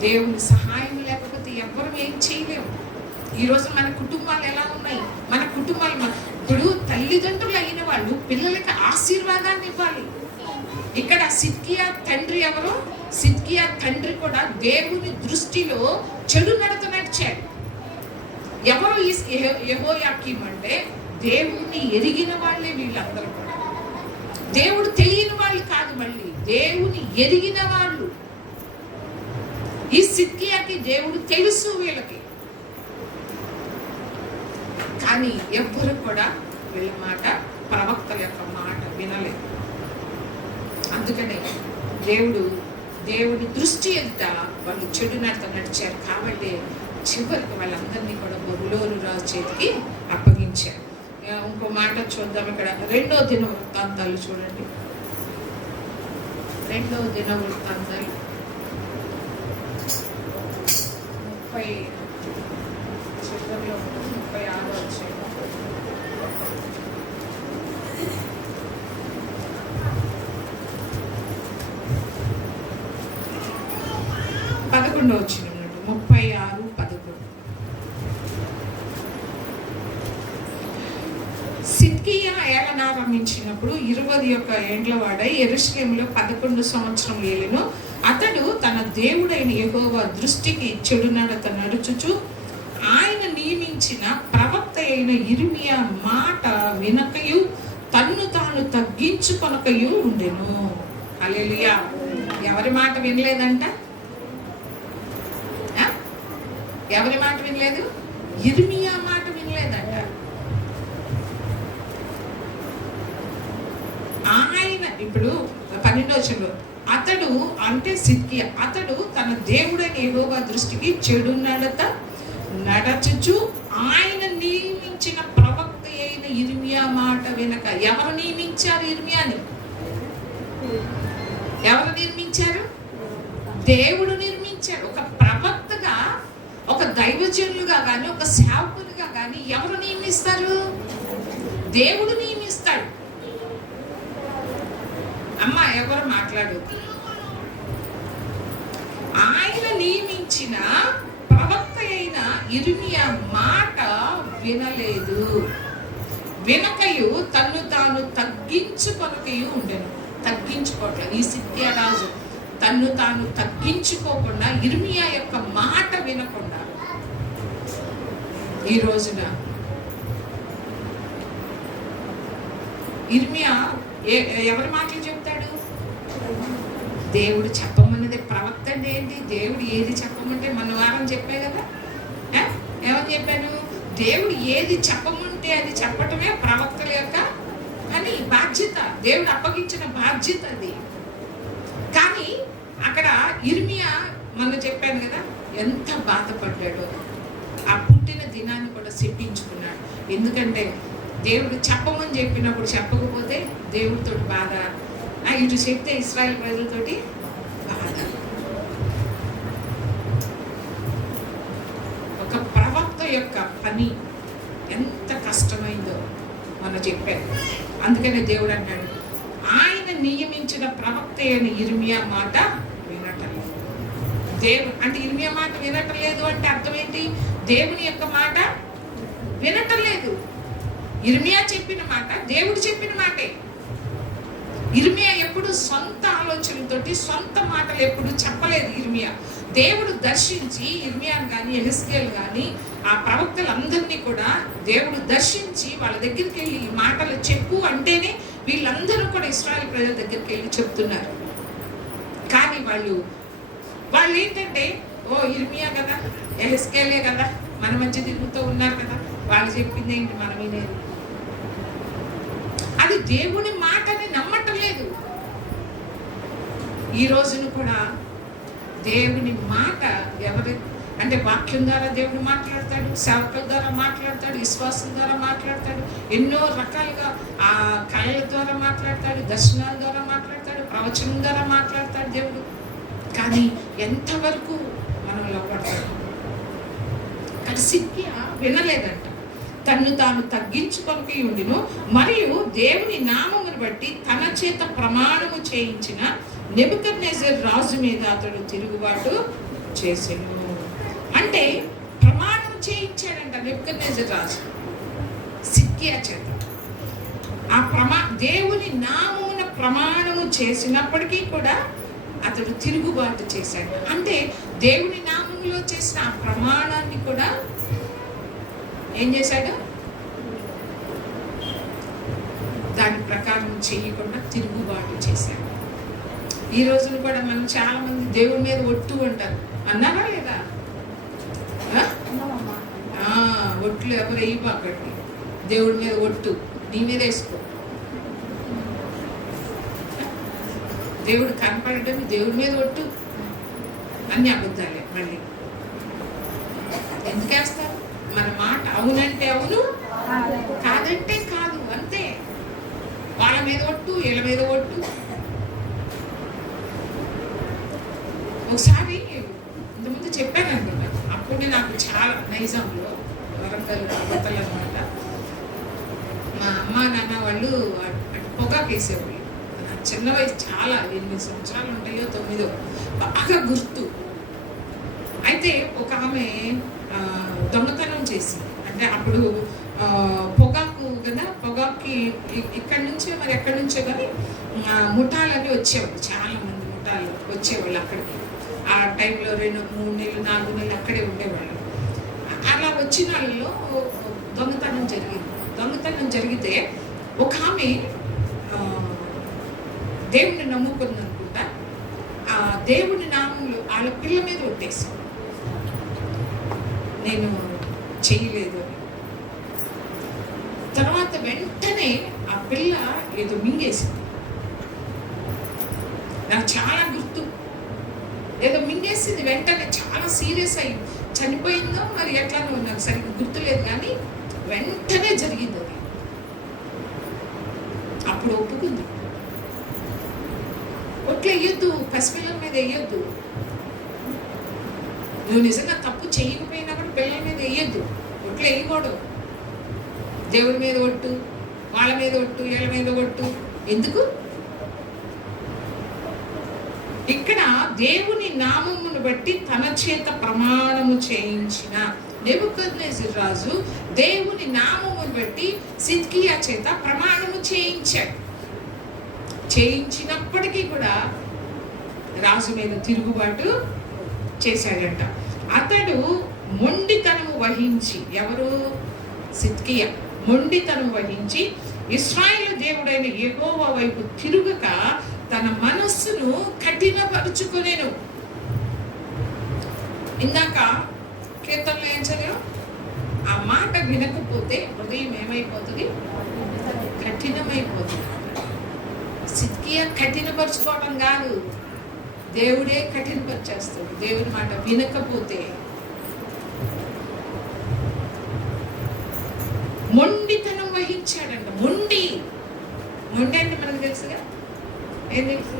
దేవుని సహాయం లేకపోతే ఎవ్వరూ ఏం చేయలేము. ఈరోజు మన కుటుంబాలు ఎలా ఉన్నాయి? మన కుటుంబాలు ఇప్పుడు తల్లిదండ్రులు అయిన వాళ్ళు పిల్లలకి ఆశీర్వాదాన్ని ఇవ్వాలి. ఇక్కడ సిద్కియా తండ్రి ఎవరు? సిద్కియా తండ్రి కూడా దేవుని దృష్టిలో చెడు నడత నడిచాడు. ఎవరు ఈ యెహోయాకీము అంటే? దేవుణ్ణి ఎరిగిన వాళ్ళే వీళ్ళందరూ కూడా. దేవుడు తెలియని వాళ్ళు కాదు, మళ్ళీ దేవుని ఎరిగిన వాళ్ళు. ఈ సిద్కియాకి దేవుడు తెలుసు వీళ్ళకి, కానీ ఎవ్వరు కూడా వీళ్ళ మాట, ప్రవక్తల యొక్క మాట వినలేదు. అందుకనే దేవుడి దృష్టి ఎదుట వాళ్ళు చెడు నడత నడిచారు. కాబట్టి చివరికి వాళ్ళందరినీ కూడా బబులోను రాజు చేతికి అప్పగించారు. ఇంకో మాట చూద్దాం. ఇక్కడ 2వ దినవృత్తాంతాలు చూడండి. 2వ దినవృత్తాంతాలు 36వ అధ్యాయం. వచ్చిన 36:11. సిద్కియా ఏలనారంభించినప్పుడు 21 ఏండ్ల వాడై యెరూషలేములో 11 సంవత్సరం ఏలెను. అతడు తన దేవుడైన యెహోవా దృష్టికి చెడు నడత నడుచుచు ఆయన నియమించిన ప్రవక్త అయిన ఇర్మియా మాట వినకయు తన్ను తాను తగ్గించుకొనకయు ఉండెను. హల్లెలూయా. ఎవరి మాట వినలేదంట? ఎవరి మాట వినలేదు? ఇర్మియా మాట వినలేదంట. ఇప్పుడు 12వ వచనంలో అతడు అంటే సిద్కియా, అతడు తన దేవుడైన యెహోవా దృష్టికి చెడు నడత నడచుచు ఆయన నియమించిన ప్రవక్త అయిన ఇర్మియా మాట వినక. ఎవరు నియమించారు ఇర్మియాని? ఎవరు నిర్మించారు? దేవుడు నిర్మించాడు. ఒక ప్రవక్తగా, ఒక దైవజనులుగా కానీ, ఒక సేవకునిగా కానీ ఎవరు నియమిస్తారు? దేవుడు నియమిస్తాడు. అమ్మ ఎవరు మాట్లాడు? ఆయన నియమించిన ప్రవక్త అయిన ఇర్మియా మాట వినలేదు. వినకయు తన్ను తాను తగ్గించుకొనకయు ఉండెను. తగ్గించుకోవట్లేదు. ఈ సిద్కియా రాజు తన్ను తాను తగ్గించుకోకుండా ఇర్మియా యొక్క మాట వినకుండా ఈ రోజున ఇర్మియా ఎవరి మాటలు చెప్తాడు? దేవుడు చెప్పమన్నది. ప్రవక్త అంటే ఏంటి? దేవుడు ఏది చెప్పమంటే మన వారం చెప్పే కదా. ఏమని చెప్పాను? దేవుడు ఏది చెప్పమంటే అది చెప్పటమే ప్రవక్తల యొక్క అని బాధ్యత. దేవుడు అప్పగించిన బాధ్యత అది. కానీ అక్కడ ఇర్మియా మొన్న చెప్పాను కదా, ఎంత బాధపడ్డాడో. ఆ పుట్టిన దినాన్ని కూడా శపించుకున్నాడు. ఎందుకంటే దేవుడు చెప్పమని చెప్పినప్పుడు చెప్పకపోతే దేవుడితో బాధ, ఇటు చెప్తే ఇశ్రాయేల్ ప్రజలతోటి బాధ. ఒక ప్రవక్త యొక్క పని ఎంత కష్టమైందో మనం చెప్పాను. అందుకనే దేవుడు అన్నాడు, ఆయన నియమించిన ప్రవక్త అయిన ఇర్మియా మాట వినటం లేదు. దేవుడు అంటే ఇర్మియా మాట వినటం లేదు అంటే అర్థం ఏంటి? దేవుని యొక్క మాట వినటం లేదు. ఇర్మియా చెప్పిన మాట దేవుడు చెప్పిన మాటే. ఇర్మియా ఎప్పుడు సొంత ఆలోచనలతోటి సొంత మాటలు ఎప్పుడు చెప్పలేదు. ఇర్మియా దేవుడు దర్శించి ఇర్మియాను కానీ యెహెజ్కేలు కానీ ఆ ప్రవక్తలందరినీ కూడా దేవుడు దర్శించి వాళ్ళ దగ్గరికి వెళ్ళి ఈ మాటలు చెప్పు అంటేనే వీళ్ళందరూ కూడా ఇశ్రాయేల్ ప్రజల దగ్గరికి వెళ్ళి చెప్తున్నారు. కానీ వాళ్ళు ఏంటంటే, ఓ ఇర్మియా కదా, యెహెజ్కేలే కదా, మన మధ్య తిరుగుతూ ఉన్నారు కదా, వాళ్ళు చెప్పింది ఏంటి మనం వినేది. అది దేవుని మాటని నమ్మటం లేదు. ఈ రోజును కూడా దేవుని మాట ఎవరి అంటే వాక్యం ద్వారా దేవుడు మాట్లాడతాడు, సేవకుల ద్వారా మాట్లాడతాడు, విశ్వాసం ద్వారా మాట్లాడతాడు, ఎన్నో రకాలుగా ఆ కళల ద్వారా మాట్లాడతాడు, దర్శనాల ద్వారా మాట్లాడతాడు, ప్రవచనం ద్వారా మాట్లాడతాడు దేవుడు. కానీ ఎంతవరకు మనం లోపడతాడు? కానీ సిద్కియా వినలేదంట. తన్ను తాను తగ్గించుకొనకి ఉండిను, మరియు దేవుని నామమును బట్టి తన చేత ప్రమాణము చేయించిన నెబుకద్నెజర్ రాజు మీద అతడు తిరుగుబాటు చేసెను. అంటే ప్రమాణం చేయించాడంట నెబుకద్నెజర్ రాజు సిద్కియా చేత. ఆ దేవుని నామమున ప్రమాణము చేసినప్పటికీ కూడా అతడు తిరుగుబాటు చేశాడు. అంటే దేవుని నామంలో చేసిన ఆ ప్రమాణాన్ని కూడా ఏం చేశాడు? దాని ప్రకారం చేయకుండా తిరుగుబాటు చేశాడు. ఈ రోజున కూడా మనం చాలా మంది దేవుడి మీద ఒట్టు అంటారు. అన్నారా లేదా? ఒట్లు ఎవరు వేయబాకండి. దేవుడి మీద ఒట్టు నీ మీద వేసుకో. దేవుడు కనపడటం దేవుడి మీద ఒట్టు అన్ని అబద్ధాలే. మళ్ళీ ఎందుకు వేస్తారు? మన మాట అవునంటే అవును, కాదంటే కాదు, అంతే. వాళ్ళ మీద ఒట్టు, వీళ్ళ మీద ఒట్టు. ఒకసారి ఇంతకుముందు చెప్పాను అనుకున్నాను, అప్పుడు నాకు చాలా నైజాంలో వరంగల్ బట్టలు అనమాట. మా అమ్మ నాన్న వాళ్ళు పొగాకు వేసేవాళ్ళు. నాకు చిన్న వయసు, చాలా 8 సంవత్సరాలు ఉంటాయో 9, బాగా గుర్తు. అయితే ఒక ఆమె దొంగతనం చేసింది. అంటే అప్పుడు పొగాకు కదా, పొగాకి ఇక్కడి నుంచే మరి ఎక్కడి నుంచో కానీ ముఠాలని వచ్చేవాళ్ళు, చాలా మంది ముఠాలు వచ్చేవాళ్ళు అక్కడికి. ఆ టైంలో 2, 3 నెలలు 4 నెలలు అక్కడే ఉండేవాళ్ళు. అలా వచ్చిన వాళ్ళలో దొంగతనం జరిగింది. దొంగతనం జరిగితే ఒక ఆమె దేవుని నమ్ముకుంది అనుకుంటా. ఆ దేవుని నామంలో వాళ్ళ పిల్ల మీద ఒట్టేసింది, నేను చేయలేదు అని. తర్వాత వెంటనే ఆ పిల్ల ఏదో మింగేసింది. నాకు చాలా గుర్తు. ఏదో మింగేసింది, వెంటనే చాలా సీరియస్ అయ్యి చనిపోయిందో మరి ఎట్లానో నాకు సరిగ్గా గుర్తులేదు, కానీ వెంటనే జరిగింది అది. అప్పుడు ఒప్పుకుంది. ఒట్లు వేయొద్దు, పసిపిల్లల మీద వేయొద్దు. నువ్వు నిజంగా తప్పు చేయకపోయినా కూడా పిల్లల మీద వేయొద్దు, ఒట్లు వేయకూడదు. దేవుడి మీద ఒట్టు, వాళ్ళ మీద ఒట్టు, వీళ్ళ మీద ఒట్టు ఎందుకు? ఇక్కడ దేవుని నామమును బట్టి తన చేత ప్రమాణము చేయించిన నెబుకద్నెజరు రాజు దేవుని నామమును బట్టి సిద్కియా చేత ప్రమాణము చేయించాడు. చేయించినప్పటికీ కూడా రాజు మీద తిరుగుబాటు చేశాడంట. అతడు మొండితనము వహించి, ఎవరు? సిద్కియా మొండితనం వహించి ఇశ్రాయేలు దేవుడైన యెహోవా వైపు తిరుగక తన మనస్సును కఠినపరుచుకొనెను. ఇందాక కీర్తనలో ఏం చదివాం? ఆ మాట వినకపోతే హృదయం ఏమైపోతుంది? కఠినమైపోతుంది. సిద్కియా కఠినపరుచుకోవడం కాదు, దేవుడే కఠినపరిచేస్తాడు. దేవుని మాట వినకపోతే. మొండితనం వహించాడంట. మొండి అంటే మనకు తెలుసుగా, ఏం తెలుసు?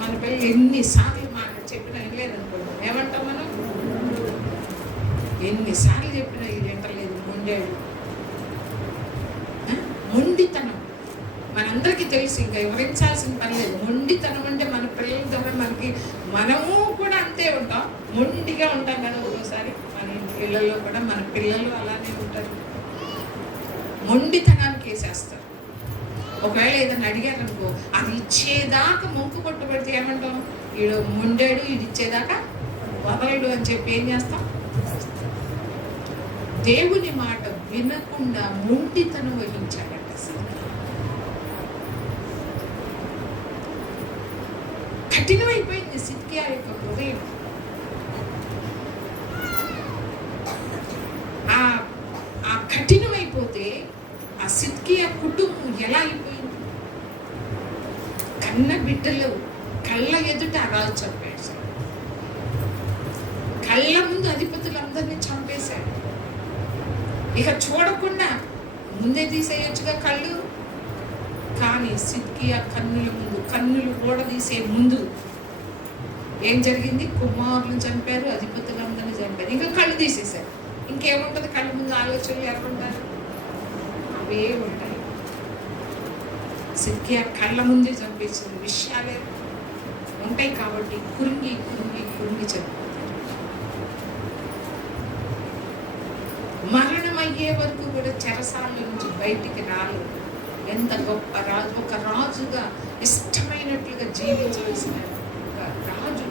మన పిల్లలు ఎన్నిసార్లు మాట చెప్పినా వినలేదనుకోండి, ఏమంటాం మనం? ఎన్నిసార్లు చెప్పినా ఇది వింటలేదు, మొండాడు. మొండితనం మనందరికీ తెలుసు, ఇంకా వివరించాల్సిన పని లేదు. మొండితనం అంటే మన పిల్లల ద్వారా మనము కూడా అంతే ఉంటాం, మొండిగా ఉంటాం కదా. ఒక్కోసారి మన పిల్లల్లో కూడా మన పిల్లలు అలానే ఉంటారు, మొండితనానికి వేసేస్తారు. ఒకవేళ ఏదైనా అడిగారు అనుకో, అది ఇచ్చేదాకా మొక్కు కొట్టు పెడితే ఏమంటాం? వీడు మొండాడు, ఇది ఇచ్చేదాకా వదలడు అని చెప్పి ఏం చేస్తాం? దేవుని మాట వినకుండా మొండితనం వహించాడట. కఠినమైపోయింది సిద్కియా యొక్క హృదయం. ఆ కఠినమైపోతే ఆ సిద్కియా కుటుంబం ఎలా అయిపోయింది? కన్న బిడ్డలు కళ్ళ ఎదుట రాజు చంపేశాడు, కళ్ళ ముందు అధిపతులందరినీ చంపేశాడు. ఇక చూడకుండా ముందే తీసేయచ్చుగా కళ్ళు, కానీ సిద్కియా కన్నుల ముందు, కన్నులు కూడా తీసే ముందు ఏం జరిగింది? కుమారులను చంపారు, అధిపతులందరినీ చంపారు, ఇంకా కళ్ళు తీసేశారు. ఇంకేముంటుంది? కళ్ళ ముందు ఆలోచనలు ఎక్కడుంటారు? అవే ఉంటాయి. సిద్కియా కళ్ళ ముందే చంపేసిన విషయాలే ఉంటాయి కాబట్టి కురింగి కురింగి కురింగి చంపారు. మరణం అయ్యే వరకు కూడా చెరసాల నుంచి బయటికి రాలేదు. ఎంత గొప్ప రాజు! ఒక రాజుగా ఇష్టమైనట్లుగా జీవించవలసిన ఒక రాజు.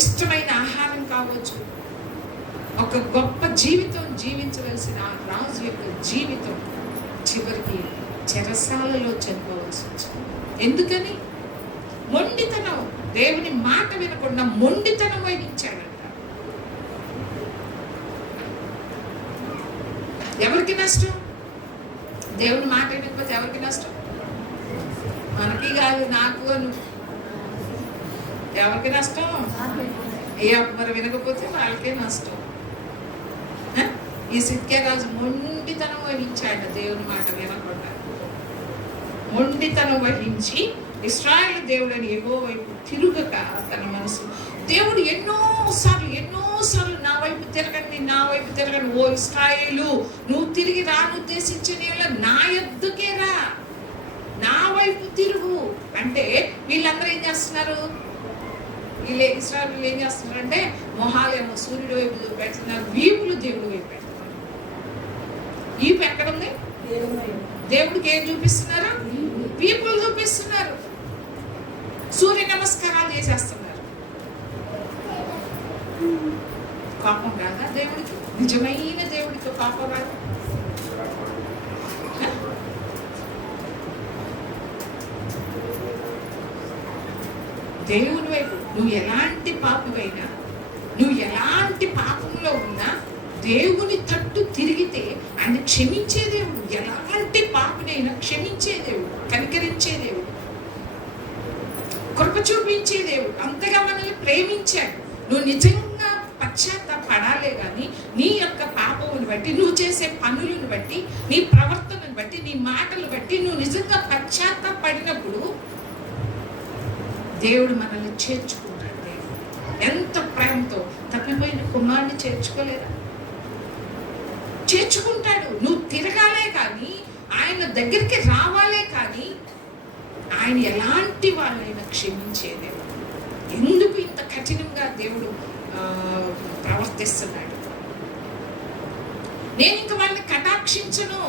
ఇష్టమైన ఆహారం కావచ్చు, ఒక గొప్ప జీవితం జీవించవలసిన ఆ రాజు యొక్క జీవితం చివరికి చెరసాలలో చనిపోవలసి వచ్చింది. ఎందుకని? మొండితనం. దేవుని మాట వినకుండా మొండితనం వహించాడంట. ఎవరికి నష్టం? దేవుని మాట వినకపోతే ఎవరికి నష్టం? మనకి కాదు, నాకు అను. ఎవరికి నష్టం? మరి వినకపోతే వాళ్ళకే నష్టం. ఈ సిద్కియా రాజు మొండితనం వహించాడు, దేవుని మాట వినకుండా. మొండితనం వహించి ఇశ్రాయేలు దేవుడని యెహోవా వైపు తిరుగక తన మనసు, దేవుడు ఎన్నోసార్లు నా వైపు తిరగండి, ఓ ఇశ్రాయేలు, నువ్వు తిరిగి రానుద్దేశించిన నా యొద్దకే రా, నా వైపు తిరుగు అంటే వీళ్ళందరూ ఏం చేస్తున్నారు? ఇశ్రాయేలు ఏం చేస్తున్నారు అంటే మొహాలేమో సూర్యుడి వైపు చూపెడుతున్నారు, వీపులు దేవుడి వైపు పెడుతున్నారు. వీపు ఎక్కడుంది? దేవుడికి ఏం చూపిస్తున్నారు? వీపులు చూపిస్తున్నారు. సూర్య నమస్కారాలు చేసేస్తున్నారు. కోపం రాదా దేవుడికి? నిజమైన దేవుడికి కోపం రాదు. దేవుని వైపు నువ్వు ఎలాంటి పాపమైనా, నువ్వు ఎలాంటి పాపంలో ఉన్నా దేవుని తట్టు తిరిగితే ఆయన క్షమించే దేవుడు. ఎలాంటి పాపనైనా క్షమించే దేవుడు, కనికరించే దేవుడు. చూపించే దేవుడు. అంతగా మనల్ని ప్రేమించాడు. నువ్వు నిజంగా పశ్చాత్తాపడాలే కానీ నీ యొక్క పాపమును బట్టి, నువ్వు చేసే పనులను బట్టి, నీ ప్రవర్తనను బట్టి, నీ మాటలు బట్టి నువ్వు నిజంగా పశ్చాత్తాపడినప్పుడు దేవుడు మనల్ని చేర్చుకుంటాడు. దేవుడు ఎంత ప్రేమతో తప్పిపోయిన కుమారుని చేర్చుకోలేదా? చేర్చుకుంటాడు. నువ్వు తిరగాలే కానీ, ఆయన దగ్గరికి రావాలే కానీ ఆయన ఎలాంటి వాళ్ళైనా క్షమించేదే. ఎందుకు ఇంత కఠినంగా దేవుడు ప్రవర్తిస్తున్నాడు? నేను ఇంక వాళ్ళని కటాక్షించను,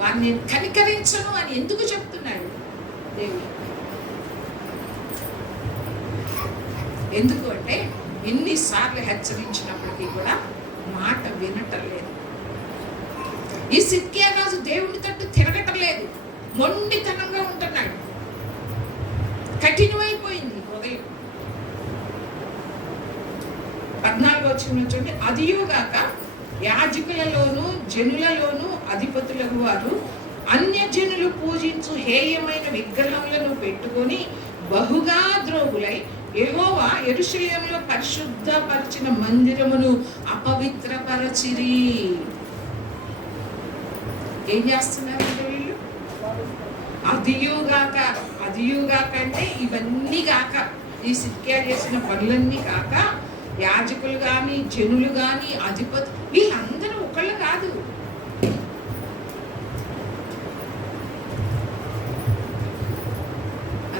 వారిని కనికరించను అని ఎందుకు చెప్తున్నాడు దేవుడు? ఎందుకు అంటే ఎన్నిసార్లు హెచ్చరించినప్పటికీ కూడా మాట వినటం లేదు. ఈ సిద్కియా రాజు దేవుని తట్టు తిరగటం లేదు, మొండితనంగా ఉంటున్నాడు. కఠినమైపోయింది హృదయం. 14వ వచనం చూడండి. అదియుగాక యాజకులలోను జనులలోను అధిపతులకు వారు అన్యజనులు పూజించు హేయమైన విగ్రహములను పెట్టుకొని బహుగా ద్రోహులై యెహోవా యెరూషలేములో పరిశుద్ధపరిచిన మందిరమును అపవిత్రపరచిరి. ఏం చేస్తున్నారంటే వీళ్ళు? అదియుగాక అంటే ఇవన్నీ కాక, ఈ సిద్కియా చేసిన పనులన్నీ కాక, యాజకులు కానీ జనులు కానీ అధిపతి వీళ్ళందరూ ఒకళ్ళు కాదు.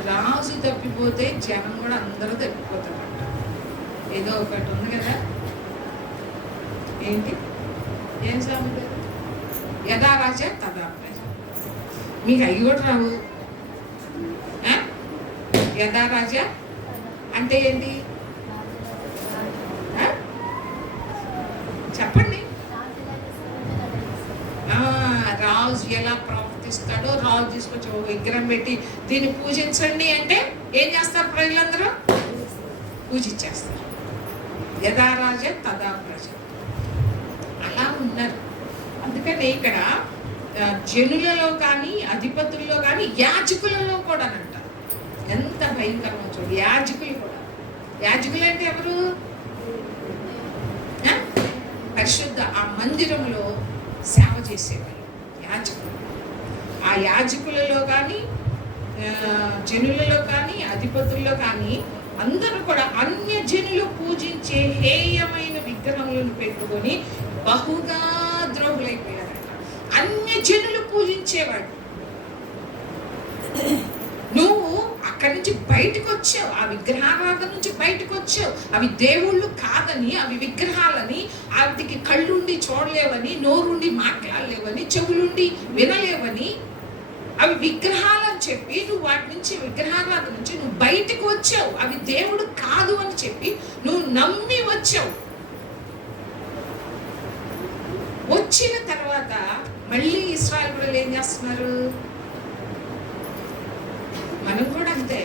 రాజు తప్పిపోతే జనం కూడా అందరూ తప్పిపోతారంట. ఏదో ఒకటి ఉంది కదా, ఏంటి ఏం సామెత? యథా రాజా తదా ప్రజ. మీకు అవి కూడా రావు. యథా రాజా అంటే ఏంటి చెప్పండి? రాజు ఎలా ప్రవర్తిస్తాడో, రాజు తీసుకొచ్చి ఒక విగ్రహం పెట్టి దీన్ని పూజించండి అంటే ఏం చేస్తారు? ప్రజలందరూ పూజించేస్తారు. యథా రాజా తదా ప్రజ. అలా ఉన్నారు. అందుకని ఇక్కడ జనులలో కానీ అధిపతుల్లో కానీ యాజకులలో కూడా అంటారు. ఎంత భయంకరమో చూడు. యాజకులు కూడా. యాజకులు అంటే ఎవరు? పరిశుద్ధ ఆ మందిరంలో సేవ చేసేవారు యాజకులు. ఆ యాజకులలో కానీ జనులలో కానీ అధిపతుల్లో కానీ అందరూ కూడా అన్య జనులు పూజించే హేయమైన విగ్రహములను పెట్టుకొని బహుగా ద్రోహులైపోయారట. అన్య జనులు పూజించేవాడు. నువ్వు అక్కడి నుంచి బయటకు వచ్చావు, ఆ విగ్రహారాధన నుంచి బయటకు వచ్చావు. అవి దేవుళ్ళు కాదని, అవి విగ్రహాలని, వాటికి కళ్ళుండి చూడలేవని, నోరుండి మాట్లాడలేవని, చెవులుండి వినలేవని, అవి విగ్రహాలని చెప్పి నువ్వు వాటి నుంచి, విగ్రహారాధన నుంచి నువ్వు బయటకు వచ్చావు. అవి దేవుడు కాదు అని చెప్పి నువ్వు నమ్మి వచ్చావు. వచ్చిన తర్వాత మళ్ళీ ఇశ్రాయేలు కూడా ఏం చేస్తున్నారు? మనం కూడా అంతే,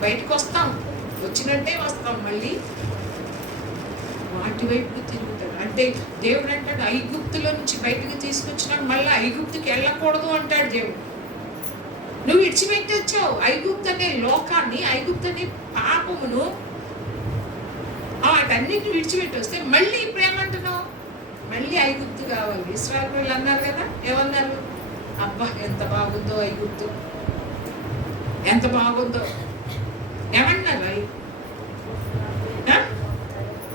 బయటకు వస్తాం, వచ్చినట్టే వస్తాం, మళ్ళీ వాటి వైపు తిరుగుతాడు. అంటే దేవుడు అంటాడు ఐగుప్తులో నుంచి బయటకు తీసుకొచ్చినాడు, మళ్ళీ ఐగుప్తుకి వెళ్ళకూడదు అంటాడు దేవుడు. నువ్వు విడిచిపెట్టి వచ్చావు ఐగుప్తు అనే లోకాన్ని, ఐగుప్తు అనే పాపమును, వాటన్నిటిని విడిచిపెట్టి వస్తే మళ్ళీ ఇప్పుడు ఏమంటున్నావు? మళ్ళీ ఐగుప్తు కావాలి. ఇశ్రాయేలు వాళ్ళు అన్నారు కదా, ఏమన్నారు? అబ్బా ఎంత బాగుందో ఐగుప్తు, ఎంత బాగుందో ఏమన్నారు?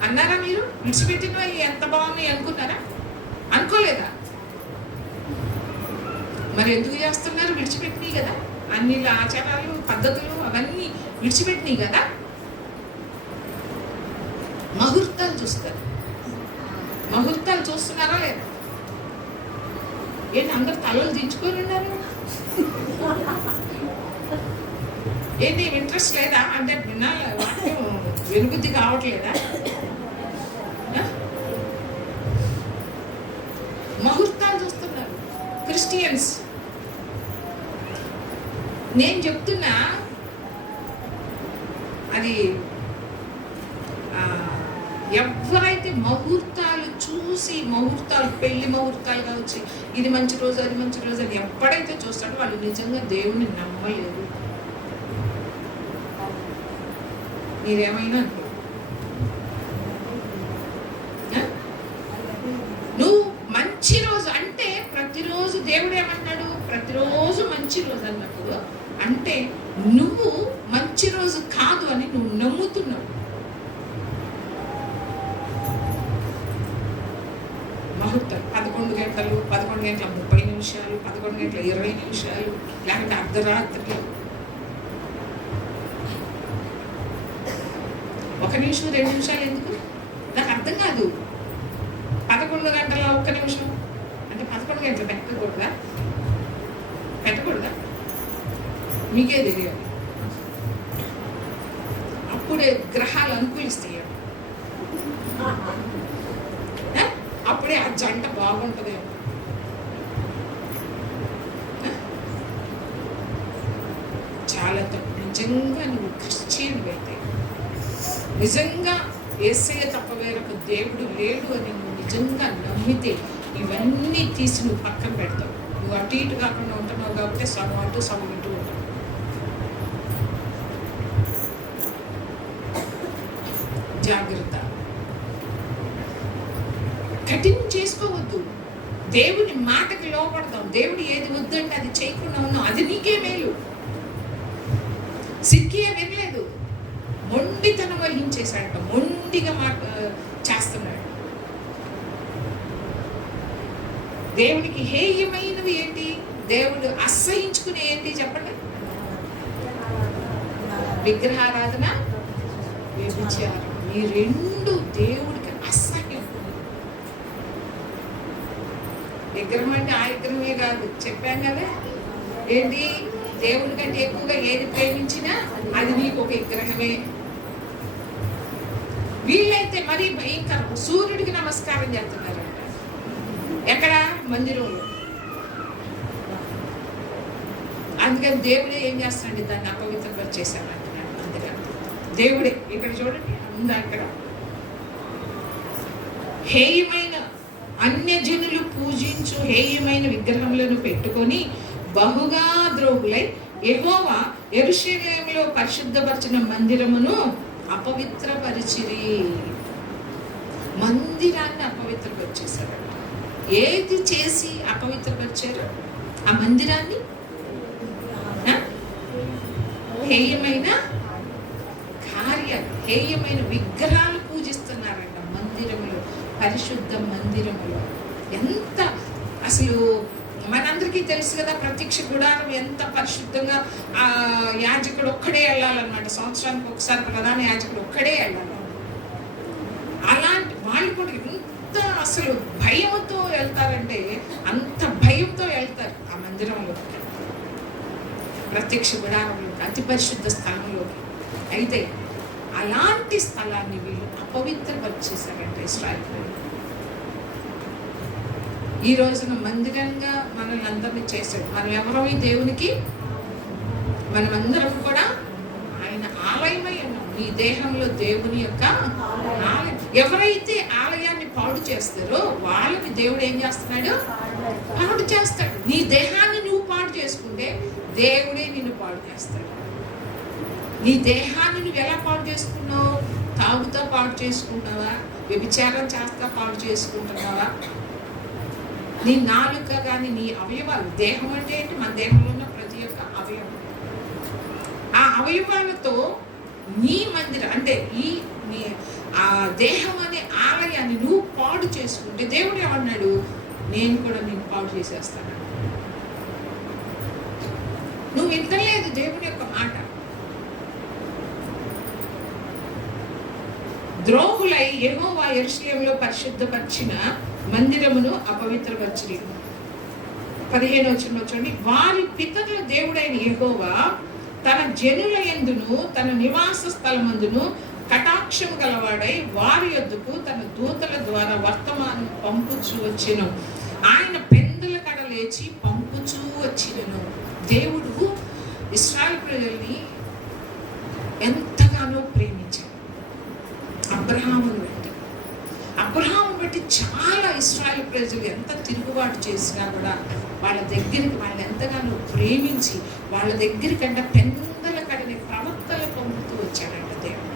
అన్నారా మీరు? విడిచిపెట్టిన ఎంత బాగున్నాయి అనుకున్నారా? అనుకోలేదా? మరి ఎందుకు చేస్తున్నారు? విడిచిపెట్టినాయి కదా, అన్ని ఆచారాలు పద్ధతులు అవన్నీ విడిచిపెట్టినాయి కదా. ముహూర్తాలు చూస్తారు. ముహూర్తాలు చూస్తున్నారా లేదా? ఏంటి అందరు తలలు దించుకొని ఉన్నారు? ఏంటి ఇంట్రెస్ట్ లేదా? అంటే వినాలి, వాక్యం వెలుగుద్ది కావట్లేదా? ముహూర్తాలు చూస్తున్నారు క్రిస్టియన్స్. నేను చెప్తున్నా, అది ఎవరైతే ముహూర్తాలు చూసి, ముహూర్తాలు పెళ్లి ముహూర్తాలు కావచ్చు, ఇది మంచి రోజు అది మంచి రోజు అని ఎప్పుడైతే చూస్తాడో వాళ్ళు నిజంగా దేవుణ్ణి నమ్మలేరు. మీరేమైనా అనుకో. నువ్వు మంచి రోజు అంటే ప్రతిరోజు దేవుడు ఏమన్నాడు? ప్రతిరోజు మంచి రోజు అన్నప్పుడు అంటే నువ్వు మంచి రోజు కాదు అని నువ్వు నమ్ముతున్నావు. ముహూర్తం 11 గంటలు, 11 గంటల 30 నిమిషాలు, 11 గంటల 20 నిమిషాలు, లేకపోతే అర్ధరాత్రి. 1 నిమిషం 2 నిమిషాలు ఎందుకు? నాకు అర్థం కాదు. 11 గంటల 1 నిమిషం అంటే 11 గంటలు పెట్టకూడదా? మీకే తెలియాలి. అప్పుడే గ్రహాలు అనుకూలిస్తాయి. అప్పుడే ఆ జంట బాగుంటుంది. చాలా తప్పు. నిజంగా నువ్వు క్రిస్టియన్ అయితే, నిజంగా యేసయ్య తప్ప వేరొక దేవుడు లేడు అని నువ్వు నిజంగా నమ్మితే ఇవన్నీ తీసి నువ్వు పక్కన పెడతావు. నువ్వు అటు ఇటు కాకుండా ఉంటున్నావు కాబట్టి సగం అటు సగం ఇటు ఉంటావు. జాగ్రత్త. కఠినం చేసుకోవద్దు. దేవుని మాటకి లోపడతాం. దేవుడు ఏది వద్దంటే అది చేయకుండా ఉన్నాం. అది నీకే మేలు. సిక్కియే వినలేదు, మొండితనం వహించేశాడు. మొండిగా చేస్తున్నాడు. దేవునికి హేయమైనవి ఏంటి? దేవుడు అసహించుకునే ఏంటి చెప్పండి? విగ్రహారాధన, వ్యభిచారం. ఈ రెండు దేవుడికి అసహ్యం. విగ్రహం అంటే ఆ విగ్రహమే కాదు, చెప్పాం కదా. ఏంటి? దేవుడి కంటే ఎక్కువగా ఏది ప్రేమించినా అది నీకు ఒక విగ్రహమే. వీళ్ళైతే మరీ భయంకరం. సూర్యుడికి నమస్కారం చేస్తున్నారంట. ఎక్కడ? మందిరంలో. అందుకని దేవుడే ఏం చేస్తున్నాడు? దాన్ని అపవిత్రపరిచేశానంటున్నాడు. అందుకని దేవుడే ఇక్కడ చూడండి, ఉందా ఇక్కడ? హేయమైన అన్యజనులు పూజించు హేయమైన విగ్రహములను పెట్టుకొని బహుగా ద్రోహులై యెహోవా యెరూషలేములో పరిశుద్ధపరిచిన మందిరమును అపవిత్రపరిచిరి. మందిరాన్ని అపవిత్రపరిచేశారు. ఏది చేసి అపవిత్రపరిచారు? ఆ మందిరాన్ని హేయమైన కార్యాలు, హేయమైన విగ్రహాలు పూజిస్తున్నారంట మందిరములో, పరిశుద్ధ మందిరములో. ఎంత అసలు మనందరికీ తెలుసు కదా, ప్రత్యక్ష గుడారం ఎంత పరిశుద్ధంగా ఆ యాజకుడు ఒక్కడే వెళ్ళాలన్నమాట. సంవత్సరానికి ఒకసారి ప్రధాన యాజకుడు ఒక్కడే వెళ్ళాలి. అలాంటి వాళ్ళు కూడా ఎంత అసలు భయంతో వెళ్తారంటే అంత భయంతో వెళ్తారు ఆ మందిరంలో, ప్రత్యక్ష గుడారంలోకి, అతి పరిశుద్ధ స్థలంలోకి. అయితే అలాంటి స్థలాన్ని వీళ్ళు అపవిత్రపరిచేశారంటే ఇశ్రాయేలు. ఈ రోజున మందిరంగా మనల్ని అందరినీ చేశాడు. మనం ఎవరమీ దేవునికి, మనమందరం కూడా ఆయన ఆలయమై ఉన్నాం. నీ దేహంలో దేవుని యొక్క ఆలయం. ఎవరైతే ఆలయాన్ని పాడు చేస్తారో వాళ్ళని దేవుడు ఏం చేస్తున్నాడు? పాడు చేస్తాడు. నీ దేహాన్ని నువ్వు పాడు చేసుకుంటే దేవుడే నిన్ను పాడు చేస్తాడు. నీ దేహాన్ని నువ్వు ఎలా పాడు చేసుకున్నావు? తాగుతా పాడు చేసుకుంటున్నావా? వ్యభిచారం చేస్తా పాడు చేసుకుంటున్నావా? నీ నాలుక కానీ, నీ అవయవాలు, దేహం అంటే ఏంటి? మన దేహంలో ఉన్న ప్రతి ఒక్క అవయవం, ఆ అవయవాలతో నీ మందిరం అంటే నీ ఆ దేహం అనే ఆలయాన్ని నువ్వు పాడు చేసుకుంటే దేవుడు ఏమన్నాడు? నేను కూడా నేను పాడు చేసేస్తాను. నువ్వు వింటలేదు దేవుని యొక్క మాట. ద్రోహులై యెహోవా యెరూషలేములో పరిశుద్ధపరిచిన మందిరమును అపవిత్రపరిచిరి. 15వ వచనంలో చూడండి, వారి పితరుల దేవుడైన యెహోవా తన జనుల యందును తన నివాస స్థలమందును కటాక్షం గలవాడై వారి యొద్దకు తన దూతల ద్వారా వర్తమానం పంపుచూ వచ్చెను. ఆయన పెందల కడ లేచి పంపుచూ వచ్చినను. దేవుడు ఇశ్రాయేలు ప్రజల్ని ఎంతగానో ప్రేమించాడు. అబ్రహామును బట్టి చాలా ఇశ్రాయేలు ప్రజలు ఎంత తిరుగుబాటు చేసినా కూడా వాళ్ళ దగ్గరికి వాళ్ళు ఎంతగానో ప్రేమించి వాళ్ళ దగ్గరికంటే పెందల కడని ప్రవక్తలు పంపుతూ వచ్చాడంట దేవుడు.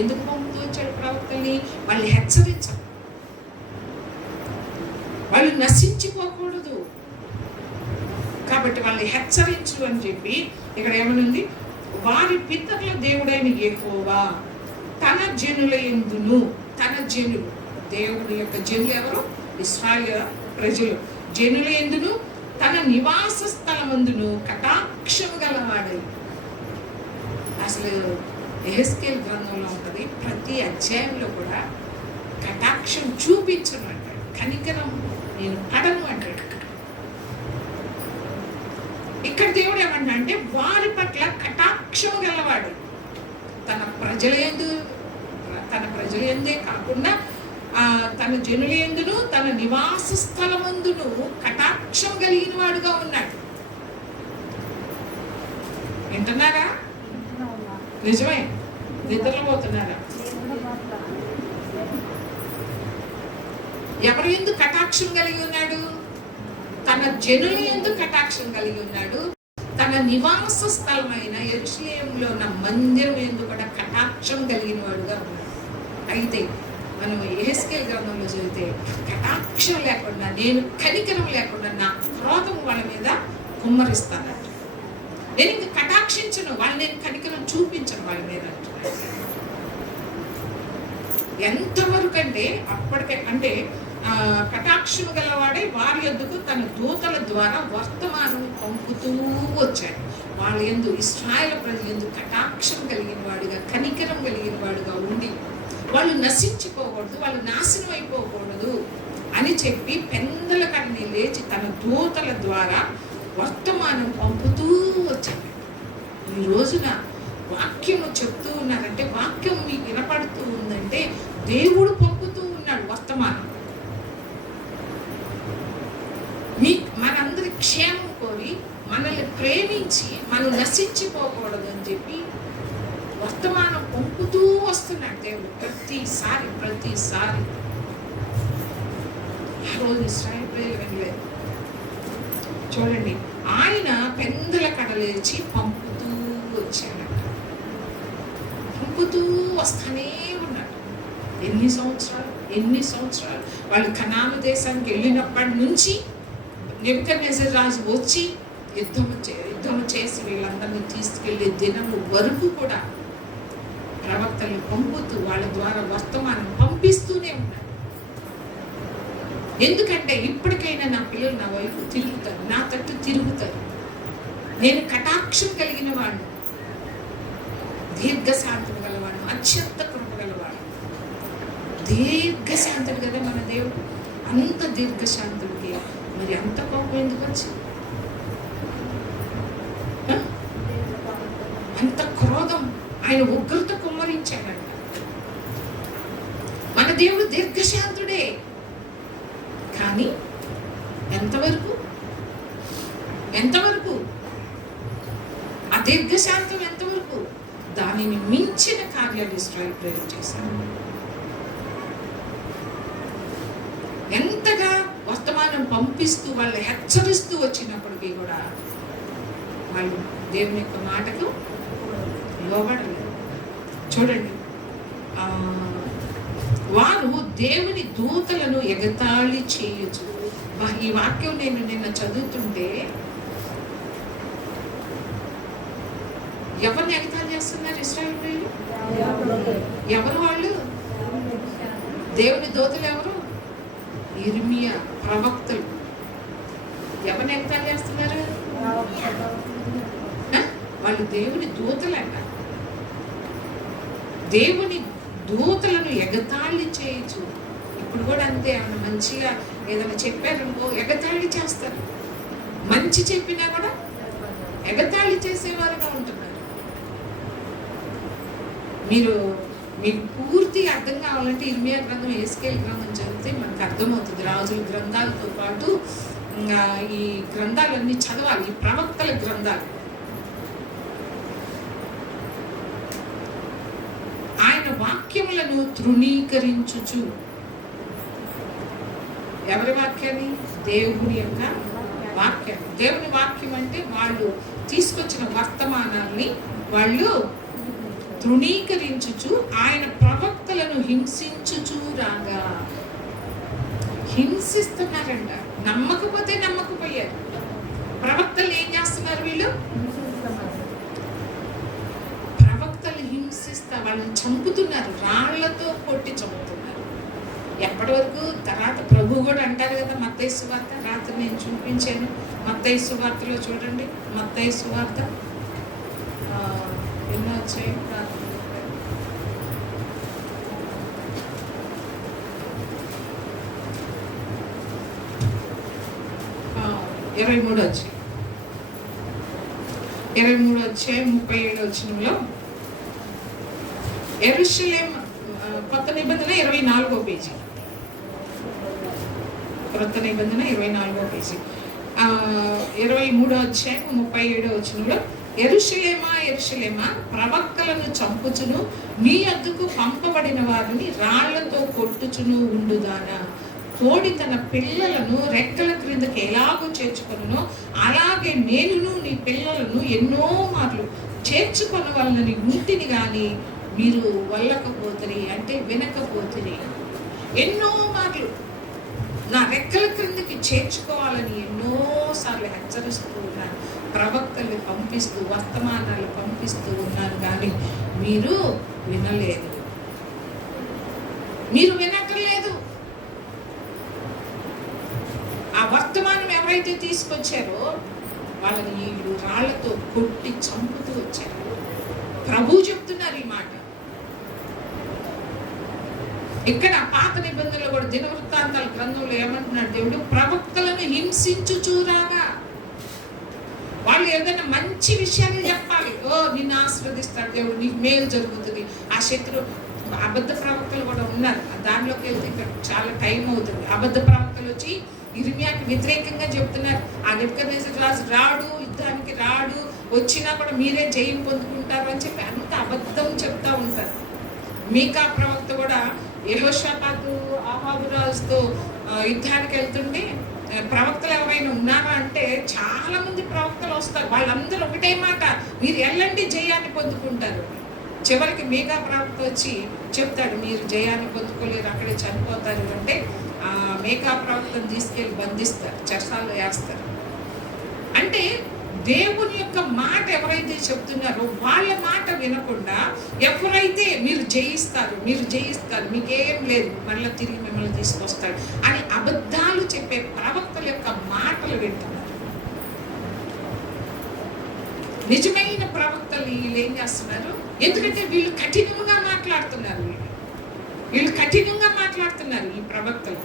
ఎందుకు పంపుతూ వచ్చాడు ప్రవక్తల్ని? వాళ్ళు హెచ్చరించాలి, వాళ్ళు నశించిపోకూడదు కాబట్టి వాళ్ళని హెచ్చరించు అని చెప్పి ఇక్కడ ఏమనుంది? వారి పితరుల దేవుడైన యెహోవా తన జనుల యందును, తన జనులు, దేవుడి యొక్క జనులు ఎవరు? ఇశ్రాయేలు ప్రజలు. జనుల యందును తన నివాస స్థలమందును కటాక్షము గలవాడై. అసలు యెహెజ్కేలు గ్రంథంలో ఉంటుంది, ప్రతి అధ్యాయంలో కూడా కటాక్షం చూపించను అంటాడు, కనికరం నేను పడను అంటాడు. ఇక్కడ దేవుడు ఏమన్నా అంటే వారి పట్ల కటాక్షం గలవాడు. తన ప్రజల యందే కాకుండా తన జనుల యందును తన నివాస స్థలమందును కటాక్షం కలిగిన వాడుగా ఉన్నాడు. వింటున్నారా? నిజమే, నిద్రపోతున్నారా? ఎవరి యందు కటాక్షం కలిగి ఉన్నాడు? తన జనుల యందు కటాక్షం కలిగి ఉన్నాడు. తన నివాస స్థలమైన యెరూషలేములో ఉన్న మందిరం యందు కూడా కటాక్షం కలిగిన వాడుగా ఉన్నాడు. అయితే మనం యెహెజ్కేలు గ్రంథంలో చదివితే కటాక్షం లేకుండా, నేను కనికరం లేకుండా నా క్రోధం వాళ్ళ మీద కుమ్మరిస్తానంట. నేను ఇంక కటాక్షించను, వాళ్ళు నేను కనికరం చూపించను వాళ్ళ మీద అంటున్నాడు. ఎంతవరకు అంటే అప్పటికే అంటే కటాక్షము గలవాడే వారి యొద్దకు తన దూతల ద్వారా వర్తమానం పంపుతూ వచ్చాడు. వాళ్ళ యందు ఇశ్రాయేలు ప్రజల యందు కటాక్షం కలిగిన వాడుగా, కనికరం కలిగిన వాడుగా ఉండి వాళ్ళు నశించిపోకూడదు, వాళ్ళు నాశనం అయిపోకూడదు అని చెప్పి పెందల కడని లేచి తన దూతల ద్వారా వర్తమానం పంపుతూ వచ్చాడు. ఈ రోజున వాక్యము చెప్తూ ఉన్నారంటే, వాక్యం మీకు వినపడుతూ ఉందంటే దేవుడు పంపుతూ ఉన్నాడు వర్తమానం. మనందరి క్షేమం కోరి, మనల్ని ప్రేమించి మనం నశించిపోకూడదు అని చెప్పి వర్తమానం పంపుతూ వస్తున్నాడు దేవుడు ప్రతిసారి. ఆ రోజు ఇశ్రాయేలు ప్రజలు వినలేదు. చూడండి, ఆయన పెందల కడలేచి పంపుతూ వచ్చాడట. పంపుతూ వస్తానే ఉన్నాడు. ఎన్ని సంవత్సరాలు వాళ్ళు కనాను దేశానికి వెళ్ళినప్పటి నుంచి నెబుకద్నెజర్ రాజు వచ్చి యుద్ధము చేసి వీళ్ళందరినీ తీసుకెళ్లే దినము వరకు కూడా ప్రవక్తలు పంపుతూ వాళ్ళ ద్వారా వర్తమానం పంపిస్తూనే ఉన్నారు. ఎందుకంటే ఇప్పటికైనా నా పిల్లలు నా వైపు తిరుగుతారు, నా తట్టు తిరుగుతారు. నేను కటాక్షం కలిగిన వాడిని, దీర్ఘశాంతం గలవాడు, అత్యంత కృప గలవాడు. దీర్ఘశాంతుడు కదా మన దేవుడు. అంత దీర్ఘశాంతుడికి మరి అంత కోపం ఎందుకు వచ్చింది? అంత క్రోధం, ఆయన ఉగ్రత కుమ్మరించాడంట. మన దేవుడు దీర్ఘశాంతుడే, కానీ ఎంతవరకు ఆ దీర్ఘశాంతం ఎంతవరకు? దానిని మించిన కార్యాలు ఇశ్రాయేలు ప్రజలు చేశారు. ఎంతగా వర్తమానం పంపిస్తూ వాళ్ళు హెచ్చరిస్తూ వచ్చినప్పటికీ కూడా వాళ్ళు దేవుని యొక్క మాటకు లోబడలేదు. చూడండి, వారు దేవుని దూతలను ఎగతాళి చేయొచ్చు. ఈ వాక్యం నేను నిన్న చదువుతుంటే ఎవరిని ఎగతాళి చేస్తున్నారు ఇశ్రాయేలు ప్రజలు? ఎవరు వాళ్ళు? దేవుని దూతలు ఎవరు? ఇర్మియా, ప్రవక్తలు. ఎవరిని ఎగతాళి చేస్తున్నారు? వాళ్ళు దేవుని దూతలంట. దేవుని దూతలను ఎగతాళి చేయొచ్చు. ఇప్పుడు కూడా అంతే, ఆమె మంచిగా ఏదైనా చెప్పారనుకో ఎగతాళి చేస్తారు. మంచి చెప్పినా కూడా ఎగతాళి చేసేవారుగా ఉంటున్నారు. మీకు పూర్తి అర్థం కావాలంటే ఇర్మియా గ్రంథం, యెహెజ్కేలు గ్రంథం చదివితే మనకు అర్థమవుతుంది. రాజుల గ్రంథాలతో పాటు ఈ గ్రంథాలన్నీ చదవాలి, ఈ ప్రవక్తల గ్రంథాలు. ఆయన వాక్యములను తృణీకరించుచు, ఎవరి వాక్యాన్ని? దేవుని యొక్క వాక్యం. దేవుని వాక్యం అంటే వాళ్ళు తీసుకొచ్చిన వర్తమానాల్ని వాళ్ళు తృణీకరించుచు ఆయన ప్రవక్తలను హింసించుచు రాగా. హింసిస్తున్నారంట. నమ్మకపోతే నమ్మకపోయారు. ప్రవక్తలు ఏం చేస్తున్నారు? వీళ్ళు ప్రవక్తలు హింసిస్తా వాళ్ళని చంపుతున్నారు, రాళ్లతో కొట్టి చంపుతున్నారు. ఎప్పటి వరకు? తర్వాత ప్రభు కూడా అంటారు కదా, మత్తయి సువార్త రాత్రి నేను చూపించాను. మత్తయి సువార్తలో చూడండి, మత్తయి సువార్త ఎన్నో వచ్చాయి? 23 వచ్చాయి. 23 వచ్చాయి. 37 వచనంలో యెరూషలేము కొత్త నిబంధన 24వ పేజీ. కొత్త నిబంధన 24వ పేజీ 23 వచ్చాయి. 37 వచనంలో యెరూషలేమా యెరూషలేమా, ప్రవక్తలను చంపుచును నీ యొద్దకు పంపబడిన వారిని రాళ్లతో కొట్టుచును ఉండుదానా. కోడి తన పిల్లలను రెక్కల క్రిందకి ఎలాగో చేర్చుకొనునో అలాగే నేనును నీ పిల్లలను ఎన్నో మార్లు చేర్చుకొన వలనని ఉంటిని గాని మీరు వల్లకపోతిరి, అంటే వినకపోతిరి. ఎన్నో మార్లు నా రెక్కల క్రిందకి చేర్చుకోవాలని ఎన్నోసార్లు హెచ్చరిస్తూ ఉన్నాను, ప్రవక్తలు పంపిస్తూ వర్తమానాలు పంపిస్తూ ఉన్నాను, కానీ మీరు వినలేదు, మీరు వినట్లేదు. ఆ వర్తమానం ఎవరైతే తీసుకొచ్చారో వాళ్ళని వీళ్ళు రాళ్లతో కొట్టి చంపుతూ వచ్చారు. ప్రభు చెప్తున్నారు ఈ మాట. ఇక్కడ పాత నిబంధనలు కూడా దినవృత్తాంతాల గ్రంథంలో ఏమంటున్నాడు దేవుడు? ప్రవక్తలను హింసించుచూరాగా. వాళ్ళు ఏదైనా మంచి విషయాన్ని చెప్పాలి, నిన్ను ఆశీర్వదిస్తాడు దేవుడు, నీకు మేలు జరుగుతుంది. ఆ శత్రు అబద్ధ ప్రవక్తలు కూడా ఉన్నారు. దానిలోకి వెళ్తే ఇక్కడ చాలా టైం అవుతుంది. అబద్ధ ప్రవక్తలు వచ్చి ఇర్మియాకి వ్యతిరేకంగా చెప్తున్నారు. ఆ నెబుకద్నెజర్ రాజు రాడు, యుద్ధానికి రాడు, వచ్చినా కూడా మీరే జయం పొందుకుంటారు అని చెప్పి అంత అబద్ధం చెప్తా ఉంటారు. మీకా ప్రవక్త కూడా యెహోషాపాతు ఆహాబు రాజుతో యుద్ధానికి వెళ్తుంటే ప్రవక్తలు ఎవరైనా ఉన్నారా అంటే చాలా మంది ప్రవక్తలు వస్తారు. వాళ్ళందరూ ఒకటే మాట, మీరు ఎల్లండి జయాన్ని పొందుకుంటారు. చివరికి మీకా ప్రవక్త వచ్చి చెప్తాడు, మీరు జయాన్ని పొందుకోలేరు, అక్కడే చనిపోతారు అంటే ఆ మేకా ప్రవక్తను తీసుకెళ్ళి బంధిస్తారు, చెరసాల్లో వేస్తారు. అంటే దేవుని యొక్క మాట ఎవరైతే చెప్తున్నారో వాళ్ళ మాట వినకుండా ఎవరైతే మీరు జయిస్తారు, మీరు జయిస్తారు, మీకేం లేదు, మళ్ళీ తిరిగి మిమ్మల్ని తీసుకొస్తాడు అని అబద్ధాలు చెప్పే ప్రవక్తల యొక్క మాటలు వింటున్నారు. నిజమైన ప్రవక్తలు వీళ్ళు ఏం చేస్తున్నారు? ఎందుకంటే వీళ్ళు కఠినంగా మాట్లాడుతున్నారు. వీళ్ళు కఠినంగా మాట్లాడుతున్నారు ఈ ప్రవక్తలు.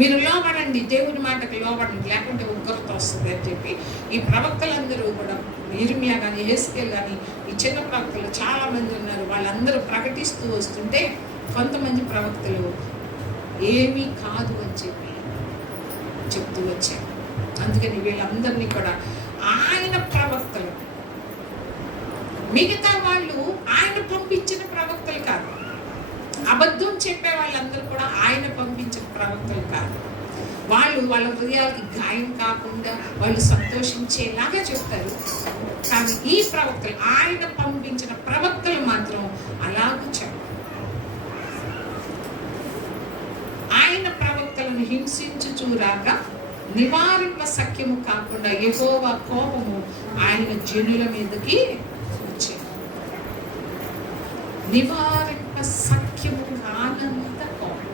మీరు లోబడండి, దేవుని మాటకు లోబడండి, లేకుంటే ఉగ్రత వస్తుంది అని చెప్పి ఈ ప్రవక్తలందరూ కూడా, ఇర్మియా కానీ యెహెజ్కేలు కానీ ఈ చిన్న ప్రవక్తలు చాలా మంది ఉన్నారు. వాళ్ళందరూ ప్రకటిస్తూ వస్తుంటే కొంతమంది ప్రవక్తలు ఏమీ కాదు అని చెప్పి చెప్తూ వచ్చారు. అందుకని వీళ్ళందరినీ కూడా ఆయన ప్రవక్తలు, మిగతా వాళ్ళు ఆయన పంపించిన ప్రవక్తలు కాదు, అబద్ధం చెప్పే వాళ్ళందరూ కూడా ఆయన పంపించిన ప్రవక్తలు కాదు. వాళ్ళు వాళ్ళ హృదయాలకి గాయం కాకుండా వాళ్ళు సంతోషించేలాగా చెప్తారు. కానీ ఈ ప్రవక్తలు, ఆయన పంపించిన ప్రవక్తలు మాత్రం అలాగూ చెప్పారు. ఆయన ప్రవక్తలను హింసించుచూరాక నివారింప సఖ్యము కాకుండా యెహోవా కోపము ఆయన జనుల మీదకి వచ్చింది. నివారింప సఖ్యము కానంత కోపం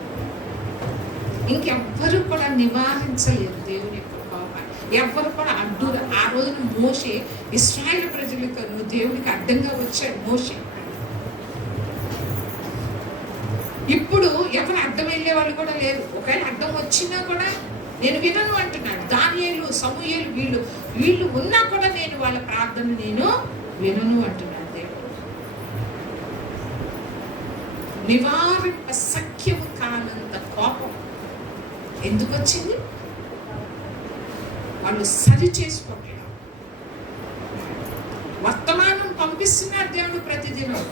ఇంకెవ్వరు కూడా నివారించలేరు దేవుని యొక్క కోపాన్ని. ఎవ్వరు కూడా అడ్డు. ఆ రోజున మోషే ఇశ్రాయేలు ప్రజలకు దేవునికి అడ్డంగా వచ్చాడు మోషే. ఇప్పుడు ఎవరు అడ్డం వెళ్ళే వాళ్ళు కూడా లేరు. ఒకవేళ అడ్డం వచ్చినా కూడా నేను వినను అంటున్నాడు. దానియేలు, సమూయేలు వీళ్ళు ఉన్నా కూడా నేను వాళ్ళ ప్రార్థన నేను వినను అంటున్నాడు దేవుడు. నివారింప సఖ్యము కానంత కోపం ఎందుకు వచ్చింది? వాళ్ళు సరి చేసుకోవట్లేదు. వర్తమానం పంపిస్తున్నాడు దేవుడు ప్రతిదినం,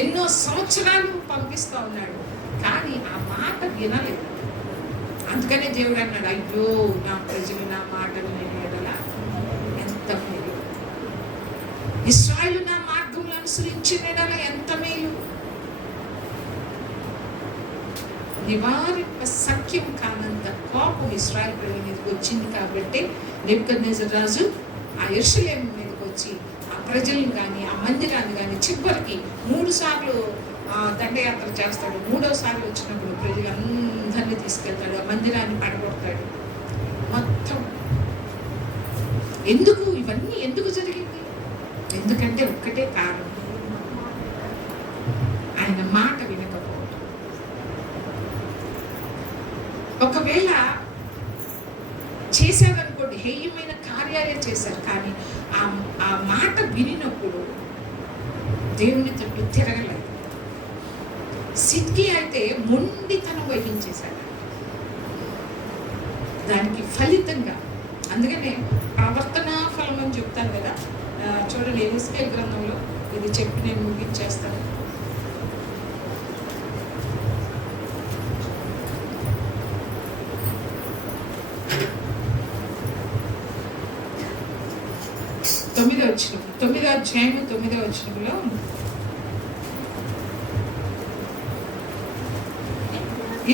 ఎన్నో సంవత్సరాలు పంపిస్తూ ఉన్నాడు, కానీ ఆ మాట వినలేదు. అందుకనే దేవుడు అన్నాడు, అయ్యో నా ప్రజలు నా మాటలు నేను ఎడల ఎంత మేలు. ఇశ్రాయేలు నా మార్గంలో అనుసరించిన ఎంత మేలు. నివారింప సఖ్యం కానంత కోపం ఇశ్రాయేలు ప్రజల మీదకి వచ్చింది కాబట్టి నెబుకద్నెజర్ రాజు ఆ యెరూషలేము మీదకి వచ్చి ఆ ప్రజలను కానీ ఆ మందిరాన్ని కానీ చివరికి 3 సార్లు దండయాత్ర చేస్తాడు. 3వ సారి వచ్చినప్పుడు ప్రజలందరినీ తీసుకెళ్తాడు, ఆ మందిరాన్ని పడగొడతాడు మొత్తం. ఇవన్నీ ఎందుకు జరిగింది? ఎందుకంటే ఒక్కటే కారణం, ఆయన మాట వినకపోవడం. ఒకవేళ చేశారనుకోండి, హేయమైన కార్యాలే చేశారు, కానీ ఆ మాట వినినప్పుడు దేవుని తట్టు తిరగలేదు. సిద్కియా అయితే మొండితనం వహించేశాడు. దానికి ఫలితంగా అందుకనే ప్రవర్తన ఫలం అని చెప్తాను కదా. చూడండి, యెహెజ్కేలు గ్రంథంలో ఇది చెప్పి నేను ముగించేస్తాను. తొమ్మిదో అధ్యాయము 9వ వచనంలో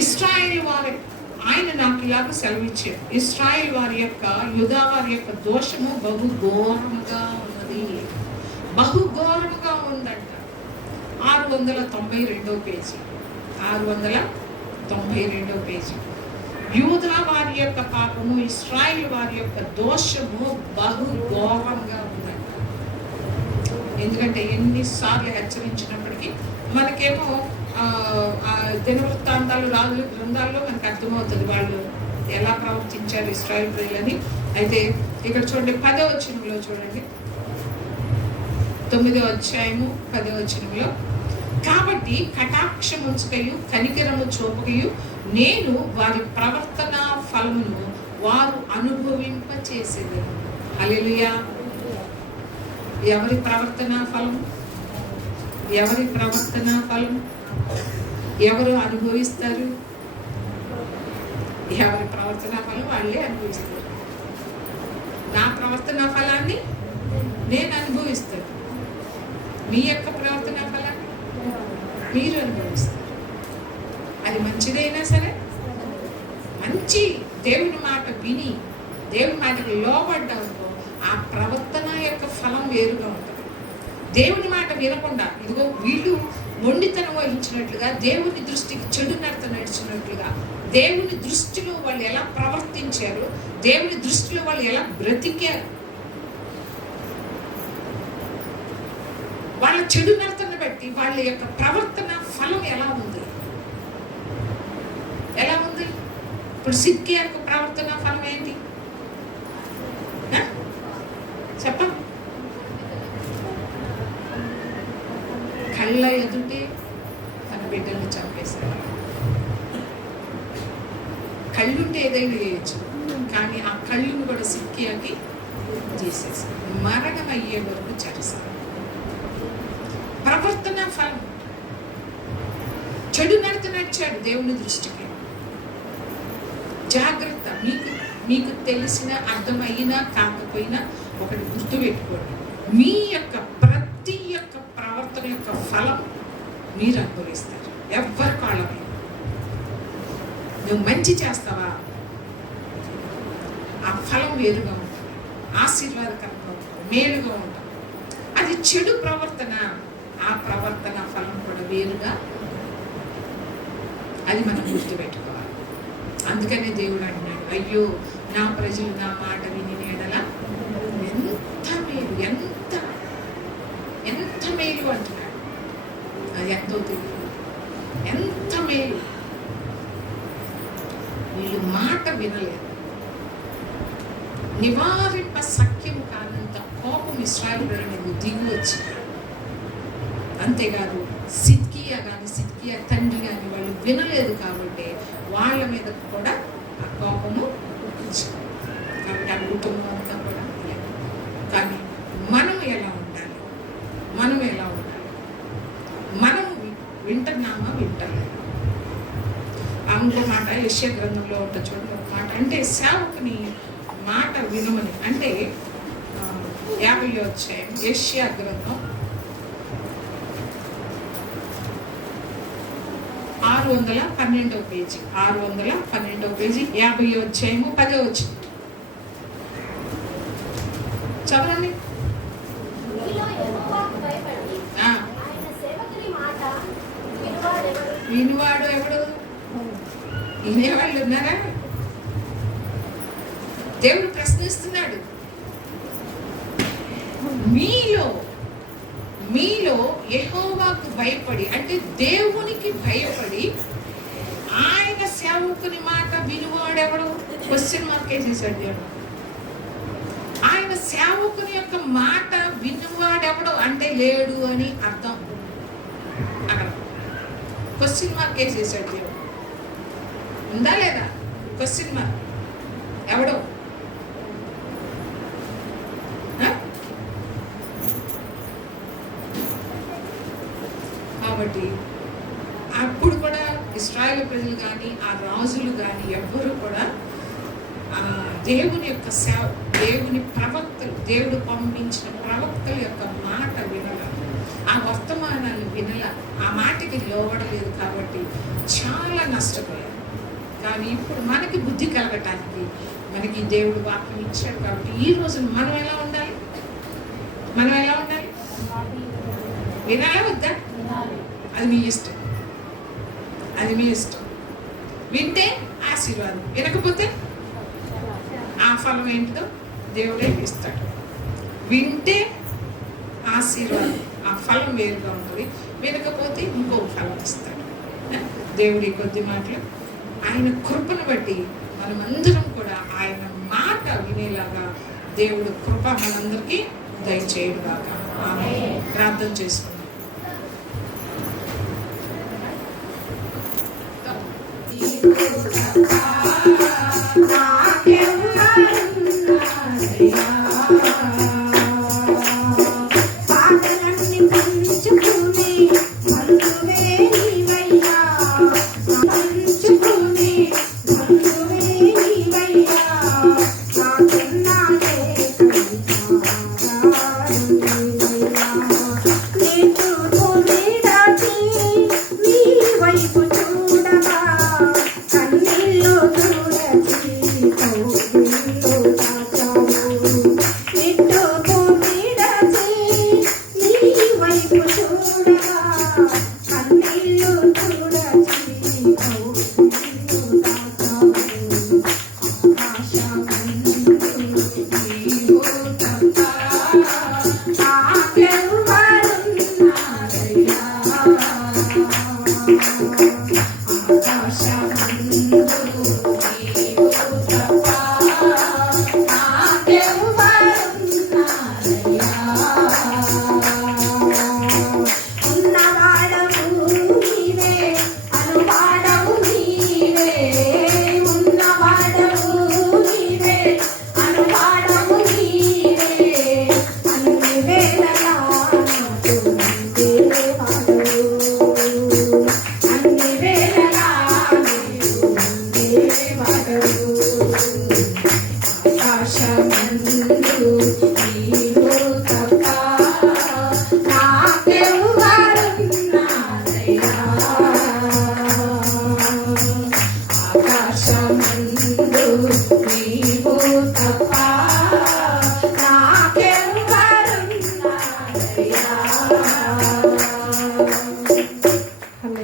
ఇశ్రాయేలు వారి ఆయన నాకు ఇలాగ సెలవిచ్చాడు, ఇశ్రాయేలు వారి యొక్క యూదా వారి యొక్క దోషము బహుఘోరముగా ఉన్నది. బహుఘోరముగా ఉందంట. 692వ పేజీ, 692వ పేజీ. యూదా వారి యొక్క పాపము, ఇశ్రాయేలు వారి యొక్క దోషము బహుఘోరంగా ఉందంట. ఎందుకంటే ఎన్నిసార్లు హెచ్చరించినప్పటికీ మనకేమో దినవృత్తాంతాలు, రాజుల గ్రంథాల్లో మనకు అర్థమవుతుంది వాళ్ళు ఎలా ప్రవర్తించారు ఇశ్రాయేలు ప్రజలని. అయితే ఇక్కడ చూడండి 10వ వచనంలో చూడండి, 9వ అధ్యాయము 10వ వచనంలో, కాబట్టి కటాక్షముంచుకయు కనికరము చూపకయు నేను వారి ప్రవర్తన ఫలమును వారు అనుభవింప చేసేదను. హల్లెలూయా. ఎవరి ప్రవర్తన ఫలం? ఎవరి ప్రవర్తన ఫలం ఎవరు అనుభవిస్తారు? ఎవరి ప్రవర్తన ఫలం వాళ్ళే అనుభవిస్తారు. నా ప్రవర్తన ఫలాన్ని నేను అనుభవిస్తాను, మీ యొక్క ప్రవర్తన ఫలాన్ని మీరు అనుభవిస్తారు. అది మంచిదైనా సరే, మంచి దేవుని మాట విని దేవుని మాటకి లోబడ్డామో ఆ ప్రవర్తన యొక్క ఫలం వేరుగా ఉంటుంది. దేవుని మాట వినకుండా ఇదిగో వీళ్ళు మొండితనం వహించినట్లుగా, దేవుని దృష్టికి చెడు నడత నడిచినట్లుగా, దేవుని దృష్టిలో వాళ్ళు ఎలా ప్రవర్తించారు, దేవుని దృష్టిలో వాళ్ళు ఎలా బ్రతికారు, వాళ్ళ చెడు నడతను బట్టి వాళ్ళ యొక్క ప్రవర్తన ఫలం ఎలా ఉంది? ఎలా ఉంది? ఇప్పుడు సిద్కియా యొక్క ప్రవర్తన ఫలం ఏంటి చెప్పండి? కళ్ళ ఎదుటే తన బిడ్డల్ని చంపేశారు. కళ్ళుంటే ఏదైనా చేయొచ్చు, కానీ ఆ కళ్ళును కూడా సిద్కియాకి తీసేశారు. మరణం అయ్యే వరకు చేస్తారు. ప్రవర్తన ఫలం. చెడు నడత నడిచాడు దేవుని దృష్టికి. జాగ్రత్త. మీకు తెలిసిన అర్థమైనా కాకపోయినా ఒకటి గుర్తుపెట్టుకోండి, మీ యొక్క ప్రతి యొక్క ప్రవర్తన యొక్క ఫలం మీరు అనుభవిస్తారు. ఎవ్వరి కాళ్ళమే. నువ్వు మంచి చేస్తావా, ఆ ఫలం వేరుగా ఉంటుంది, ఆశీర్వాదకరంగా ఉంటుంది, మేలుగా ఉంటుంది. అది చెడు ప్రవర్తన, ఆ ప్రవర్తన ఫలం కూడా వేరుగా. అది మనం గుర్తుపెట్టుకోవాలి. అందుకనే దేవుడు అంటున్నాడు, అయ్యో నా ప్రజలు నా మాట విని నేడలా ఎంత మేలు, ఎంత ఎంత మేలు అంటున్నాడు. అది ఎంతో తెలియదు, ఎంత మేలు. వీళ్ళు మాట వినలేదు. నివారింప సఖ్యము కానంత కోపం ఇశ్రాయేలు ప్రజల మీద దిగి వచ్చింది. అంతేకాదు సిద్కియా కానీ సిద్కియా తండ్రి కానీ వాళ్ళు వినలేదు కాబట్టి వాళ్ళ మీద కూడా ఆ కోపము వచ్చింది. కాబట్టి ఆ కుటుంబం అంతా కూడా లేదు. కానీ మనం ఎలా ఉండాలి? మనం ఎలా ఉండాలి? మనం వింటున్నామా, వింటలేదు? ఇంకో మాట యెషయా గ్రంథంలో ఉంటుంది చూడండి, ఒక మాట అంటే సేవకుని మాట వినమని. అంటే 50వ అధ్యాయం యెషయా గ్రంథం 612 పేజీ 612 పేజీ 50 అధ్యాయము 10 వచ్చింది. చదవండి. మీలో యెహోవాకు భయపడి ఆయన సేవకుని మాట వినువాడెవడు? వినివాడు ఎవడు? వినేవాళ్ళు ఉన్నారా? దేవుడు ప్రశ్నిస్తున్నాడు. మీలో యెహోవాకు భయపడి అంటే దేవునికి భయపడి ఆయన సేవకుని మాట వినువాడెవడు? క్వశ్చన్ మార్క్ వేసేసాడు దేవుడు. ఆయన సేవకుని యొక్క మాట వినువాడెవడు అంటే లేడు అని అర్థం. అక్కడ క్వశ్చన్ మార్క్ వేసేసాడు దేవుడు. ఉందా లేదా క్వశ్చన్ మార్క్? ఎవడో కాబట్టి అప్పుడు కూడా ఇశ్రాయేలు ప్రజలు కానీ ఆ రాజులు కానీ ఎవ్వరూ కూడా దేవుని యొక్క సేవ, దేవుని ప్రవక్తలు, దేవుడు పంపించిన ప్రవక్తల యొక్క మాట వినల, ఆ వర్తమానాన్ని వినల, ఆ మాటకి లోబడలేదు. కాబట్టి చాలా నష్టపోయారు. కానీ ఇప్పుడు మనకి బుద్ధి కలగటానికి మనకి దేవుడు వాక్యం ఇచ్చాడు. కాబట్టి ఈ రోజు మనం ఎలా ఉండాలి? వినాలా వద్దా? అది మీ ఇష్టం. వింటే ఆశీర్వాదం, వినకపోతే ఆ ఫలం ఏంటిదో దేవుడే ఇస్తాడు. వింటే ఆశీర్వాదం, ఆ ఫలం వేరుగా ఉంటుంది. వినకపోతే ఇంకో ఫలం ఇస్తాడు. దేవుడి కొద్ది మాటలు ఆయన కృపను బట్టి మనమందరం కూడా ఆయన మాట వినేలాగా దేవుడు కృప మనందరికీ దయచేయుగాక. ఆమేన్. ప్రార్థన చేసుకుందాం.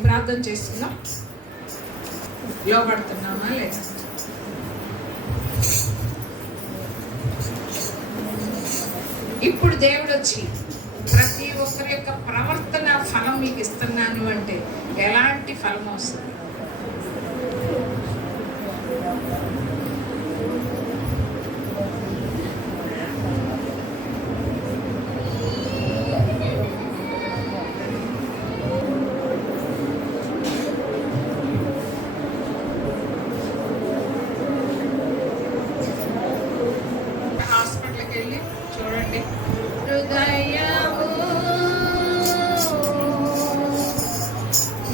ప్రార్థన చేస్తున్నాం. లోబడుతున్నామా లేదా? ఇప్పుడు దేవుడు వచ్చి ప్రతి ఒక్కరి యొక్క ప్రవర్తన ఫలం మీకు ఇస్తున్నాను అంటే ఎలాంటి ఫలం వస్తుంది? హాస్పిటల్కి వెళ్ళి చూడండి. హృదయము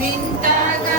వింతగా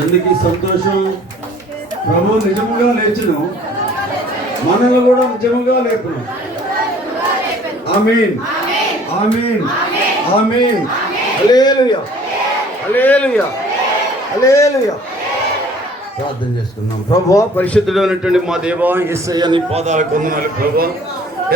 ఎందుకు ఈ సంతోషం? ప్రభు నిజముగా లేచును, మనల్ని కూడా నిజముగా లేపును. ఆమేన్, ఆమేన్, ఆమేన్. హల్లెలూయా, హల్లెలూయా, హల్లెలూయా. ప్రార్థన చేసుకుందాం. ప్రభువా, పరిశుద్ధుడైనటువంటి మా దేవా, యేసయ్య నీ పాదాలకు వందనాలు. ప్రభువా,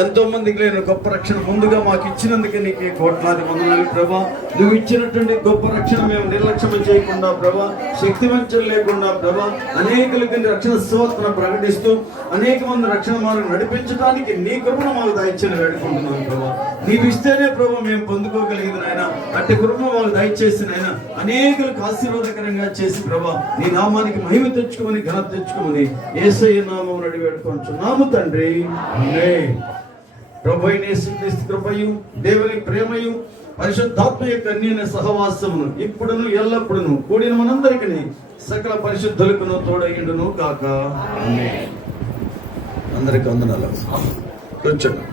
ఎంతో మందికి లేని గొప్ప రక్షణ ముందుగా మాకు ఇచ్చినందుకే నీకు కోట్లాది వందనాలు. ప్రభా, నువ్వు ఇచ్చినటువంటి గొప్ప రక్షణ మేము నిర్లక్ష్యం చేయకుండా ప్రభా, శక్తివంచం లేకుండా ప్రభా, అనేకులకి రక్షణ సువార్తను ప్రకటిస్తూ అనేక మంది రక్షణ మార్గం నడిపించడానికి నీ కృపను మాకు దయచేసి వేడుకుంటున్నాం. ప్రభా, నీవు ఇస్తేనే ప్రభా మేము పొందుకోగలిగింది నాయన. అట్టి కృప మాకు దయచేసి నాయన, అనేకులకు ఆశీర్వాదకరంగా చేసి ప్రభా, నీ నామానికి మహిమ తెచ్చుకోమని, ఘనత తెచ్చుకోమని యేసయ్య నామం నడి వేడుకొంచున్నాము తండ్రి. ఆమేన్. ప్రభు అయిన యేసుక్రీస్తు కృపయు, దేవుని ప్రేమయు, పరిశుద్ధాత్మ యొక్క అన్యోన్య సహవాసమును ఇప్పుడును ఎల్లప్పుడును కూడిన మనందరికీ సకల పరిశుద్ధులకును తోడయుండును కాక. ఆమేన్. అందరికీ వందనాలు. కూర్చోండి.